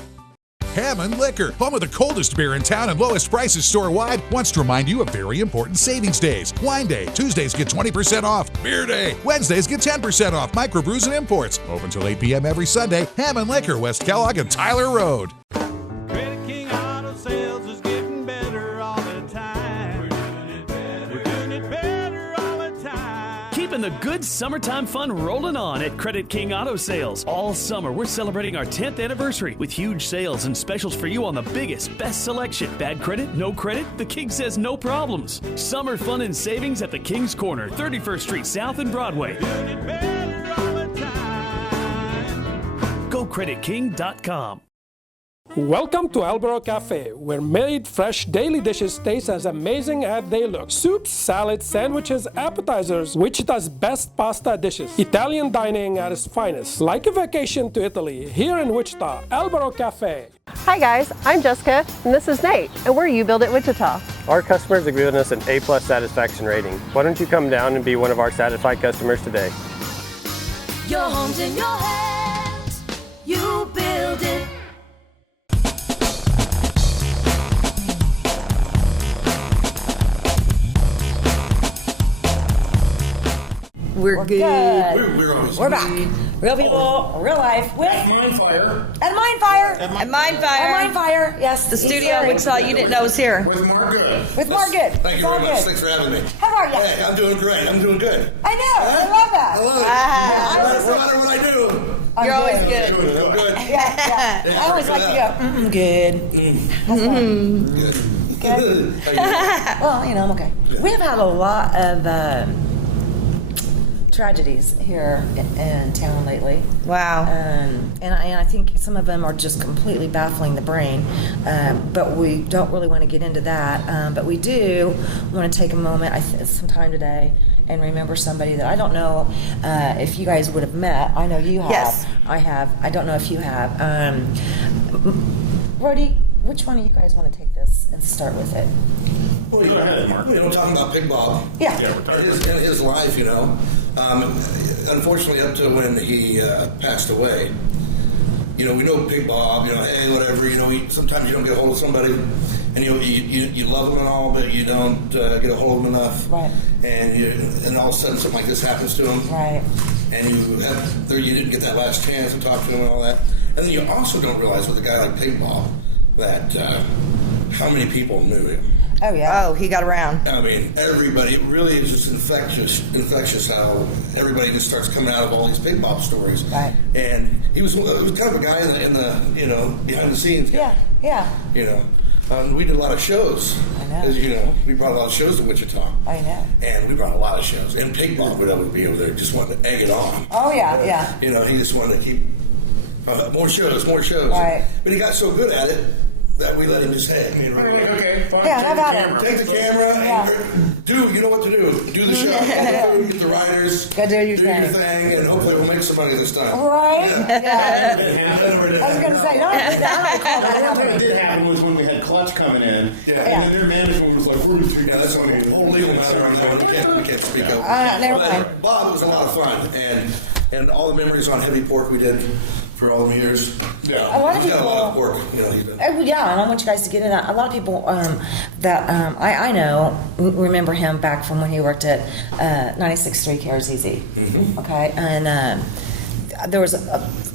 Hammond Liquor, home of the coldest beer in town and lowest prices store-wide, wants to remind you of very important savings days. Wine Day, Tuesdays get 20% off. Beer Day, Wednesdays get 10% off. Microbrews and imports. Open till 8 p.m. every Sunday. Hammond Liquor, West Kellogg and Tyler Road. Credit King Auto Sales is getting better all the time. We're doing it better. We're doing it better all the time. Keeping the good summertime fun rolling on at Credit King Auto Sales. All summer, we're celebrating our 10th anniversary with huge sales and specials for you on the biggest, best selection. Bad credit, no credit? The King says no problems. Summer fun and savings at the King's Corner, 31st Street South and Broadway. Doing it better all the time. GoCreditKing.com. Welcome to Albero Cafe, where made fresh daily dishes taste as amazing as they look. Soups, salads, sandwiches, appetizers, Wichita's best pasta dishes. Italian dining at its finest. Like a vacation to Italy, here in Wichita, Albero Cafe. Hi guys, I'm Jessica, and this is Nate, and we're You Build It Wichita. Our customers have given us an A+ satisfaction rating. Why don't you come down and be one of our satisfied customers today? Your home's in your hands. You build it. We're good. We're back. Real people, real life with Mind Fire. And Mind Fire. And Mind Fire. And Mind Fire. Yes. The studio we saw you didn't know was here. With Mark Good. With Mark Good. Thank you very much. Thanks for having me. How are you? Hey, I'm doing great. I'm doing good. I know. I love that. I love it. No matter what I do. You're always good. I'm good. Yeah. I always like to go, good. Good. Well, I'm okay. We've had a lot of tragedies here in town lately. Wow. And I think some of them are just completely baffling the brain. But we don't really want to get into that. But we do want to take a moment, some time today, and remember somebody that I don't know if you guys would have met. I know you have. Yes. I have. I don't know if you have. Brody, which one of you guys want to take this and start with it? Well, go ahead, Mark. We're talking about Big Bob. Yeah. His life, unfortunately, up to when he passed away, we know Big Bob, hey, whatever, sometimes you don't get a hold of somebody, and you love them and all, but you don't get a hold of them enough. Right. And all of a sudden something like this happens to him. Right. And you didn't get that last chance to talk to him and all that. And then you also don't realize with a guy like Big Bob that how many people knew him. Oh, yeah. Oh, he got around. I mean, everybody, it really is just infectious how everybody just starts coming out of all these Big Bob stories. Right. And he was kind of a guy in the behind the scenes guy. Yeah. We did a lot of shows. I know. As we brought a lot of shows to Wichita. I know. And we brought a lot of shows. And Big Bob would be over there, just wanted to egg it on. Oh, yeah. He just wanted to keep more shows. Right. But he got so good at it that we let him just hang. Okay, fine. Yeah, how about it? Take the camera. You know what to do. Do the show. Get the writers. Go do your thing. And hopefully we'll make some money this time. Right? Yeah. I was going to say, no, I don't recall that What did happen was when we had Clutch coming in, and then their management was like, that's a whole legal matter we can't speak of. Never mind. Bob was a lot of fun, and all the memories on Heavy Pork we did for all the years. Yeah, a lot of he's got people. A lot of pork, he's been. Yeah, and I want you guys to get in that. A lot of people that I know remember him back from when he worked at 96.3 KRZZ. Mm-hmm. Okay, and there was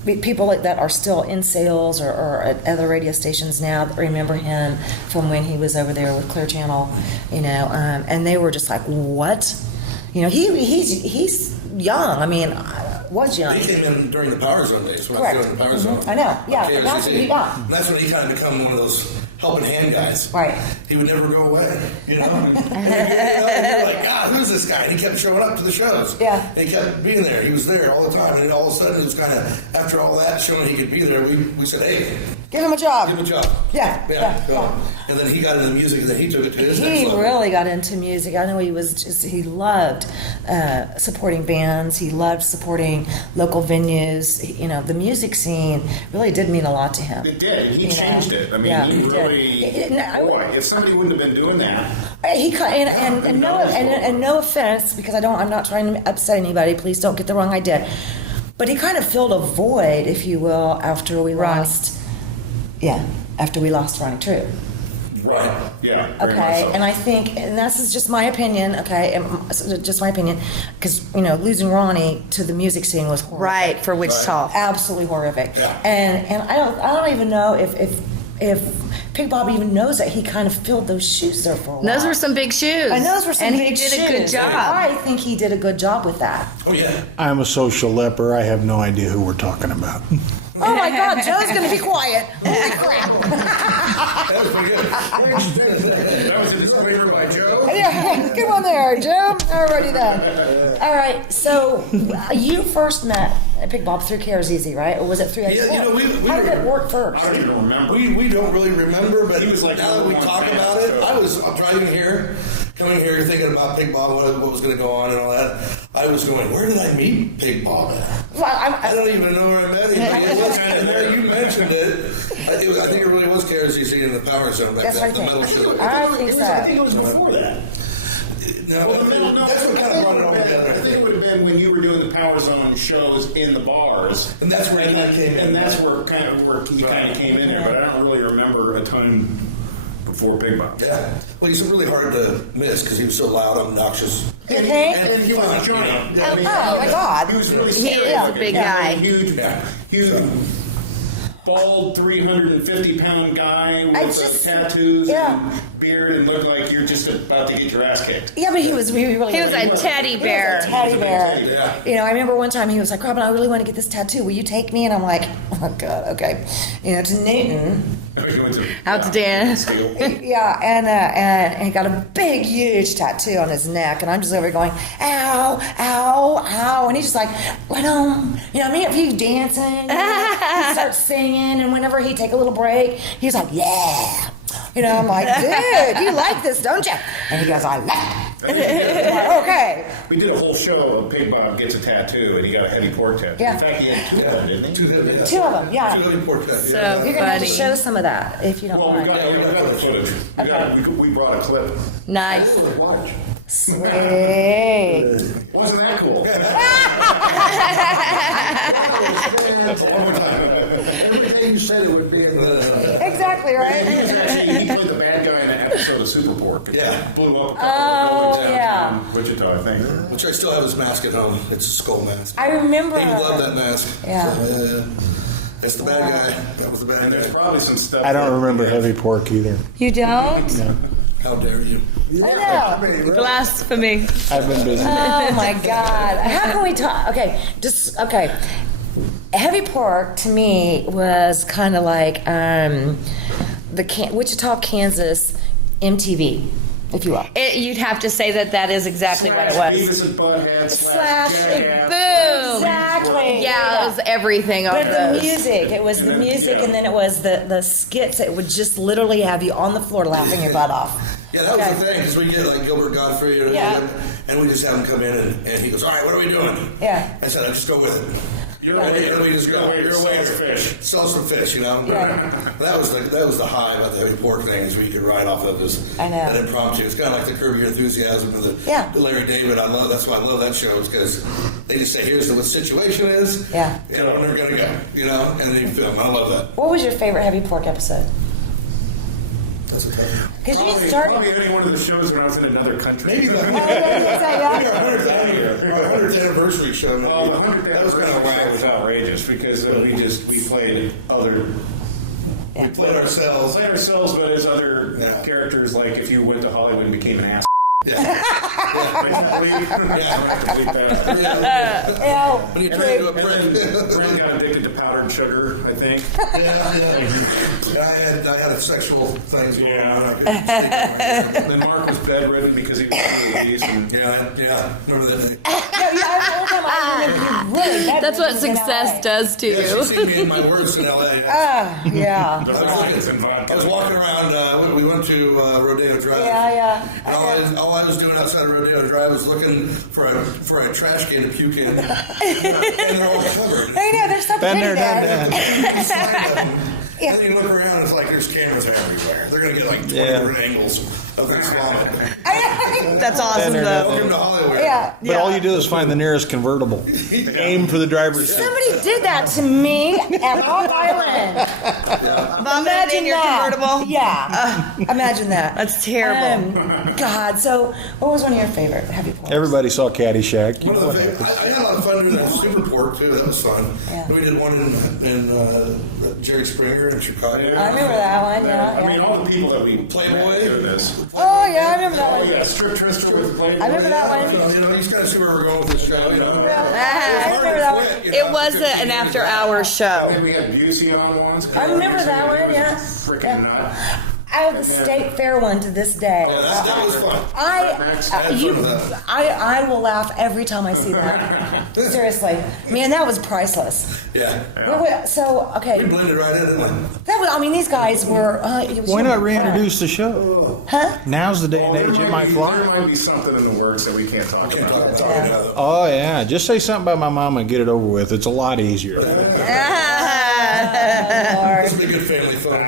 people that are still in sales or at other radio stations now that remember him from when he was over there with Clear Channel, and they were just like, what? He's young. I mean, was young. He came in during the Power Zone days. When Correct. I was doing the Power Zone. I know. Yeah. KRCC. That's when he got. And that's when he kind of become one of those helping hand guys. Right. He would never go away. And you're like, God, who's this guy? And he kept showing up to the shows. Yeah. And he kept being there. He was there all the time. And all of a sudden, it was kind of after all that, showing he could be there. We said, hey, give him a job. Give him a job. Yeah. And then he got into music, and then he took it to his next He level. really got into music. I know he loved supporting bands. He loved supporting local venues. The music scene really did mean a lot to him. It did. He changed it. I mean, Yeah, he he did. really. Boy, if somebody wouldn't have been doing that. And no offense, because I'm not trying to upset anybody. Please don't get the wrong idea. But he kind of filled a void, if you will, after we lost Ronnie True. Right. Yeah. Okay, and I think, and this is just my opinion, okay, just my opinion, because, losing Ronnie to the music scene was horrific. Right, for Wichita. Absolutely horrific. Yeah. And I don't even know if Big Bob even knows that he kind of filled those shoes there for a while. Those were some big shoes. And those were some and big shoes. he did a good job. I think he did a good job with that. Oh, yeah. I'm a social leper. I have no idea who we're talking about. Oh my God, Joe's going to be quiet. Holy crap. That was pretty good. That was a disclaimer by Joe. Yeah, come on there, Joe. Alrighty then. All right, so you first met Big Bob through KRZZ, right? Or was it through Yeah, How did it work first? I don't even remember. We don't really remember, but He was like now that we talk about it, I was driving here, coming here, thinking about Big Bob, what was going to go on and all that. I was going, where did I meet Big Bob at? Well, I don't even know where I met him. It was kind of there. You mentioned it. I think it really was KRZZ in the Power Zone back That's then, what the I metal think. show. I think so. I think it was before that. No, that's what kind of brought it all together. I think it would have been then when you were doing the Power Zone shows in the bars, And that's where I came in. and that's where he kind of came in there. But I don't really remember a time before Big Bob. Yeah. Well, he's really hard to miss because he was so loud, obnoxious. Okay. And he was a giant. I mean, Oh my God. He was really He scary is a looking. big guy. Huge, bald, 350-pound guy with tattoos and beard, and looked like you're just about to get your ass kicked. Yeah, but he was really. He was a teddy bear. He was a teddy bear. Yeah. You know, I remember one time he was like, "Robin, I really want to get this tattoo. Will you take me?" And I'm like, "Oh my God, okay." You know, to Newton. Out to Dan. Yeah, and he got a big, huge tattoo on his neck, and I'm just over going, "Ow, ow, ow!" And he's just like, "What on?" You know, me and he dancing. He starts singing, and whenever he'd take a little break, he's like, "Yeah." You know, I'm like, "Dude, you like this, don't you?" And he goes, "I like it." I'm like, okay. We did a whole show of Big Bob gets a tattoo, and he got a heavy pork tattoo. Yeah. In fact, he had 2 of them, didn't he? 2 of them. Two of them, yeah. 2 heavy pork tattoos. So you're gonna have to show some of that if you don't Well, mind. we got the footage. We brought a clip. Nice. Sweet. Wasn't that cool? Everything you said it would be in the... Exactly, right? He played the bad guy in an episode of Super Pork. Yeah. Blew up a couple Oh, of buildings yeah. down in Wichita, I think. Which I still have his mask at home. It's a skull mask. I remember. He loved that mask. Yeah. So, it's the bad guy. That was the bad guy. There's probably some stuff. I don't remember heavy pork either. You don't? No. How dare you? I know. Blasphemy. I've been busy. Oh my God! How can we talk? Okay, just okay. Heavy pork to me was kind of like Wichita, Kansas MTV, if you will. You'd have to say that is exactly what it was. Beavis and Butthead Slash, Jackass. Boom! Exactly. Yeah, it was everything But on the those. music, it was the music, and then it was the skits that would just literally have you on the floor laughing your butt off. Yeah, that was the thing, because we get like Gilbert Godfrey, and we just have him come in, and he goes, "All right, what are we doing?" Yeah. I said, "I just go with it." You're and we just go. You're away for fish. Sell some fish, you know. That was the high about the heavy pork thing, is we could ride off of this. I know. That impromptu. It's kind of like the Curb Your Enthusiasm and the Larry David. That's why I love that show. Is because they just say, "Here's what the situation is." Yeah. You know, and they're gonna go. You know, and they film. I love that. What was your favorite heavy pork episode? That's a tough. Because you started. Probably any one of the shows when I was in another country. Maybe the yeah. 100th anniversary show. Oh, the 100th That was kind of That was outrageous because we played other. We played ourselves. Played ourselves, but as other characters, like if you went to Hollywood and became an ass. Yeah. When you turn into a prick. Really got addicted to powdered sugar, I think. I had a sexual things going on. Then Mark was bedridden because he was in movies. And remember that day? That's what success does to Yeah, you. she seen me in my words in L.A. Yeah. I was walking around. We went to Rodeo Drive. Yeah. All I was doing outside of Rodeo Drive was looking for a trash can to puke in, and they're all covered. I know, there's so Been pretty there, done there. And then you look around, it's like there's cameras everywhere. They're gonna get like 20 different angles of this vomit. That's awesome, though. Welcome to Hollywood. Yeah. But all you do is find the nearest convertible. Aim for the driver's seat. Somebody did that to me at Rock Island. Vomited in your convertible? Yeah. Imagine that. That's terrible. God, so what was one of your favorite heavy porks? Everybody saw Caddyshack. You know what I had a lot of fun doing that Super Pork too. That was fun. Yeah. We did one in Jerry Springer in Chicago. I remember that one, I mean, all the people that we Playboy. doing this. Oh, yeah, I remember that Oh, one. yeah, Strip Twister with Playboy. I remember that one. You know, you just kind of see where we're going with this show. You know, I remember that one. It was an after-hours show. And we had Busey on once. I remember that one, yeah. Freaking nut. I have the State Fair one to this day. Yeah, that was fun. I will laugh every time I see that. Seriously, man, that was priceless. Yeah. So okay, We blended right in, didn't we? that was. I mean, these guys were. Why not reintroduce the show? Huh? Now's the day and age it might There fly. might be something in the works that we can't talk about. Oh yeah, just say something about my mama and get it over with. It's a lot easier. This will be good family fun.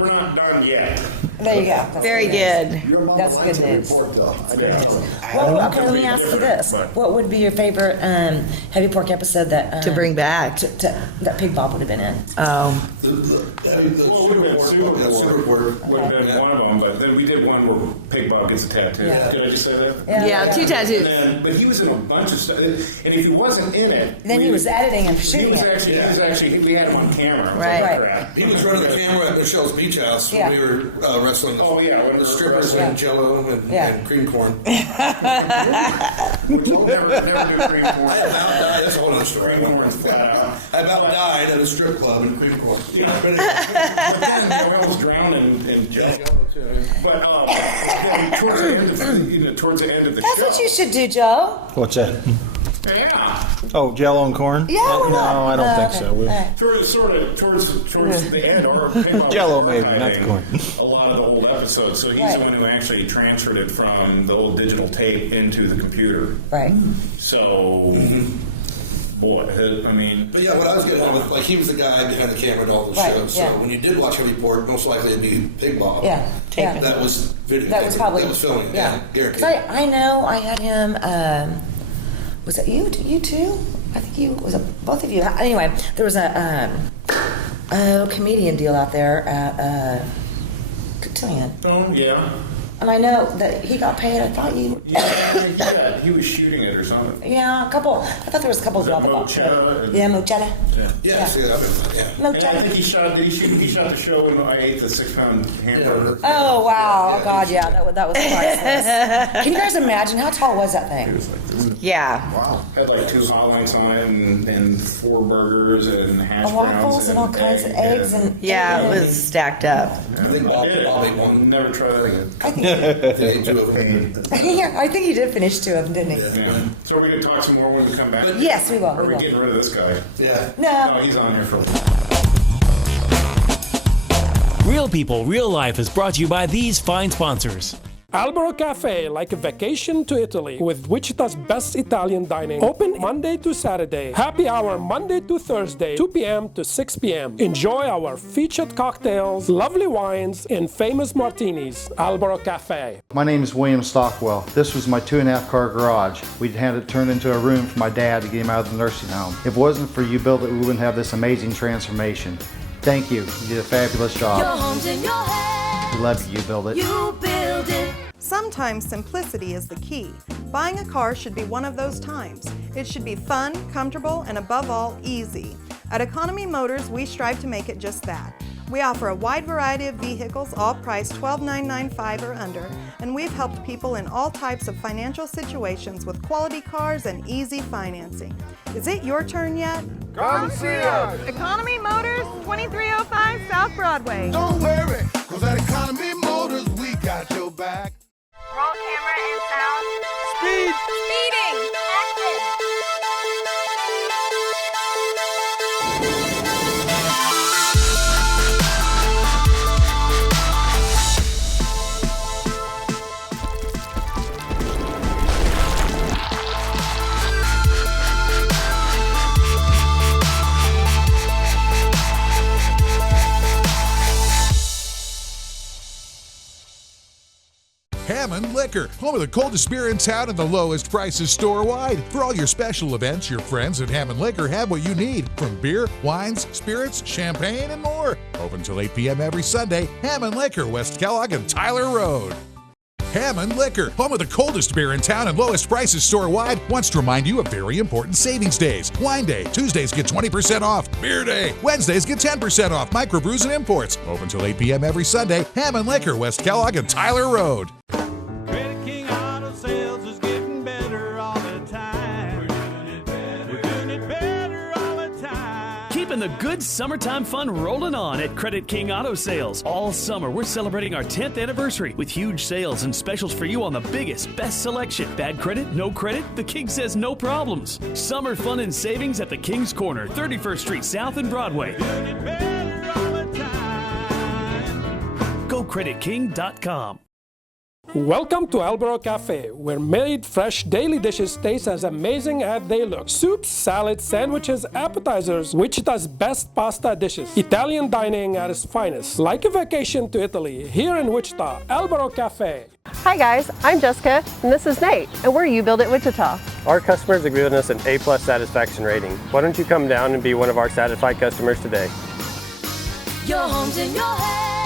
We're not done yet. There you go. That's Very good. good. That's good news. That's good news. Well, okay, let me ask you this. What would be your favorite heavy pork episode that To bring back. that Pig Bob would have been in? Well, Well, would have been Super Pork. Would have been one of them, but then we did one where Pig Bob gets a tattoo. Yeah. Did I just say that? Yeah, 2 tattoos. But he was in a bunch of stuff, and if he wasn't in it, Then he was editing and He shooting was it. actually, we had him on camera. Right. He was running the camera at Michelle's Beach House when we were wrestling the strippers and Jello and cream corn. We'll never do cream corn. I about died. That's a whole other story. Cream corn's flat out. I about died at a strip club in cream corn. But then I almost drowned in Jello. But then towards the end of the That's show. what you should do, Joe. What's that? Yeah. Oh, Jello and corn? Yeah, why No, not? I don't think Okay. so. We- All right. Towards the end, or Pig Bob Jello was maybe, archiving not the corn. a lot of the old episodes. So he's Right. the one who actually transferred it from the old digital tape into the computer. Right. So, boy, I mean, But yeah, what I was getting at was, like, he was the guy behind the camera at all the Right, shows. So yeah. when you did watch Heavy Pork, most likely it'd be Pig Bob. Yeah. Yeah. That was video. That was probably that was filming. Yeah. Guaranteed. 'Cause I know I had him. Was it you? You too? I think you was it both of you. Anyway, there was a comedian deal out there at Cotillion, oh yeah, and I know that he got paid. I thought you. yeah, he was shooting it or something. Yeah, a couple. I thought there was a couple of y'all that got paid. Mochetta? Yeah, Mochetta. Yeah, see, I've been, yeah. And I Mochetta. think he shot. Did he shoot? He shot the show when I ate the 6-pound hamburger. Oh wow! Oh god, yeah, that was priceless. Can you guys imagine how tall was that thing? It was like this. Yeah. Wow. Had like 2 hot links on it and 4 burgers and hash browns Waffles and all kinds of eggs and Yeah, it was stacked up. I think Bob ate one. Never tried it. I think, He ate 2 of them. yeah, I think he did finish 2 of them, didn't he? Yeah. So are we gonna talk some more when we come back? Yes, we will. Or are We we will. getting rid of this guy? Yeah. No. He's on there for. Real People, Real Life is brought to you by these fine sponsors. Albero Cafe, like a vacation to Italy, with Wichita's best Italian dining. Open Monday to Saturday. Happy hour Monday to Thursday, 2 p.m. to 6 p.m. Enjoy our featured cocktails, lovely wines, and famous martinis. Albero Cafe. My name is William Stockwell. This was my 2.5 car garage. We'd had it turned into a room for my dad to get him out of the nursing home. If it wasn't for you built it, we wouldn't have this amazing transformation. Thank you. You did a fabulous job. Your home's in your head. We love you. You build it. You build it. Sometimes simplicity is the key. Buying a car should be one of those times. It should be fun, comfortable, and above all, easy. At Economy Motors, we strive to make it just that. We offer a wide variety of vehicles, all priced $12,995 or under, and we've helped people in all types of financial situations with quality cars and easy financing. Is it your turn yet? Come see us. Economy Motors, 2305 South Broadway. Don't worry, cause at Economy Motors, we got your back. Roll camera and sound. Speed. Speeding. Action. Hammond Liquor, home of the coldest beer in town and the lowest prices store-wide. For all your special events, your friends at Hammond Liquor have what you need, from beer, wines, spirits, champagne, and more. Open till 8 p.m. every Sunday. Hammond Liquor, West Kellogg and Tyler Road. Hammond Liquor, home of the coldest beer in town and lowest prices store-wide, wants to remind you of very important savings days. Wine Day, Tuesdays get 20% off. Beer Day, Wednesdays get 10% off. Microbrews and imports. Open till 8 p.m. every Sunday. Hammond Liquor, West Kellogg and Tyler Road. Credit King Auto Sales is getting better all the time. We're doing it better. We're doing it better all the time. Keeping the good summertime fun rolling on at Credit King Auto Sales. All summer, we're celebrating our 10th anniversary with huge sales and specials for you on the biggest, best selection. Bad credit, no credit? The King says no problems. Summer fun and savings at the King's Corner, 31st Street South and Broadway. Doing it better all the time. GoCreditKing.com. Welcome to Albro Cafe, where made fresh daily dishes taste as amazing as they look. Soups, salads, sandwiches, appetizers, Wichita's best pasta dishes. Italian dining at its finest. Like a vacation to Italy, here in Wichita, Albro Cafe. Hi guys, I'm Jessica, and this is Nate, and we're You Build It Wichita. Our customers have given us an A+ satisfaction rating. Why don't you come down and be one of our satisfied customers today? Your home's in your head.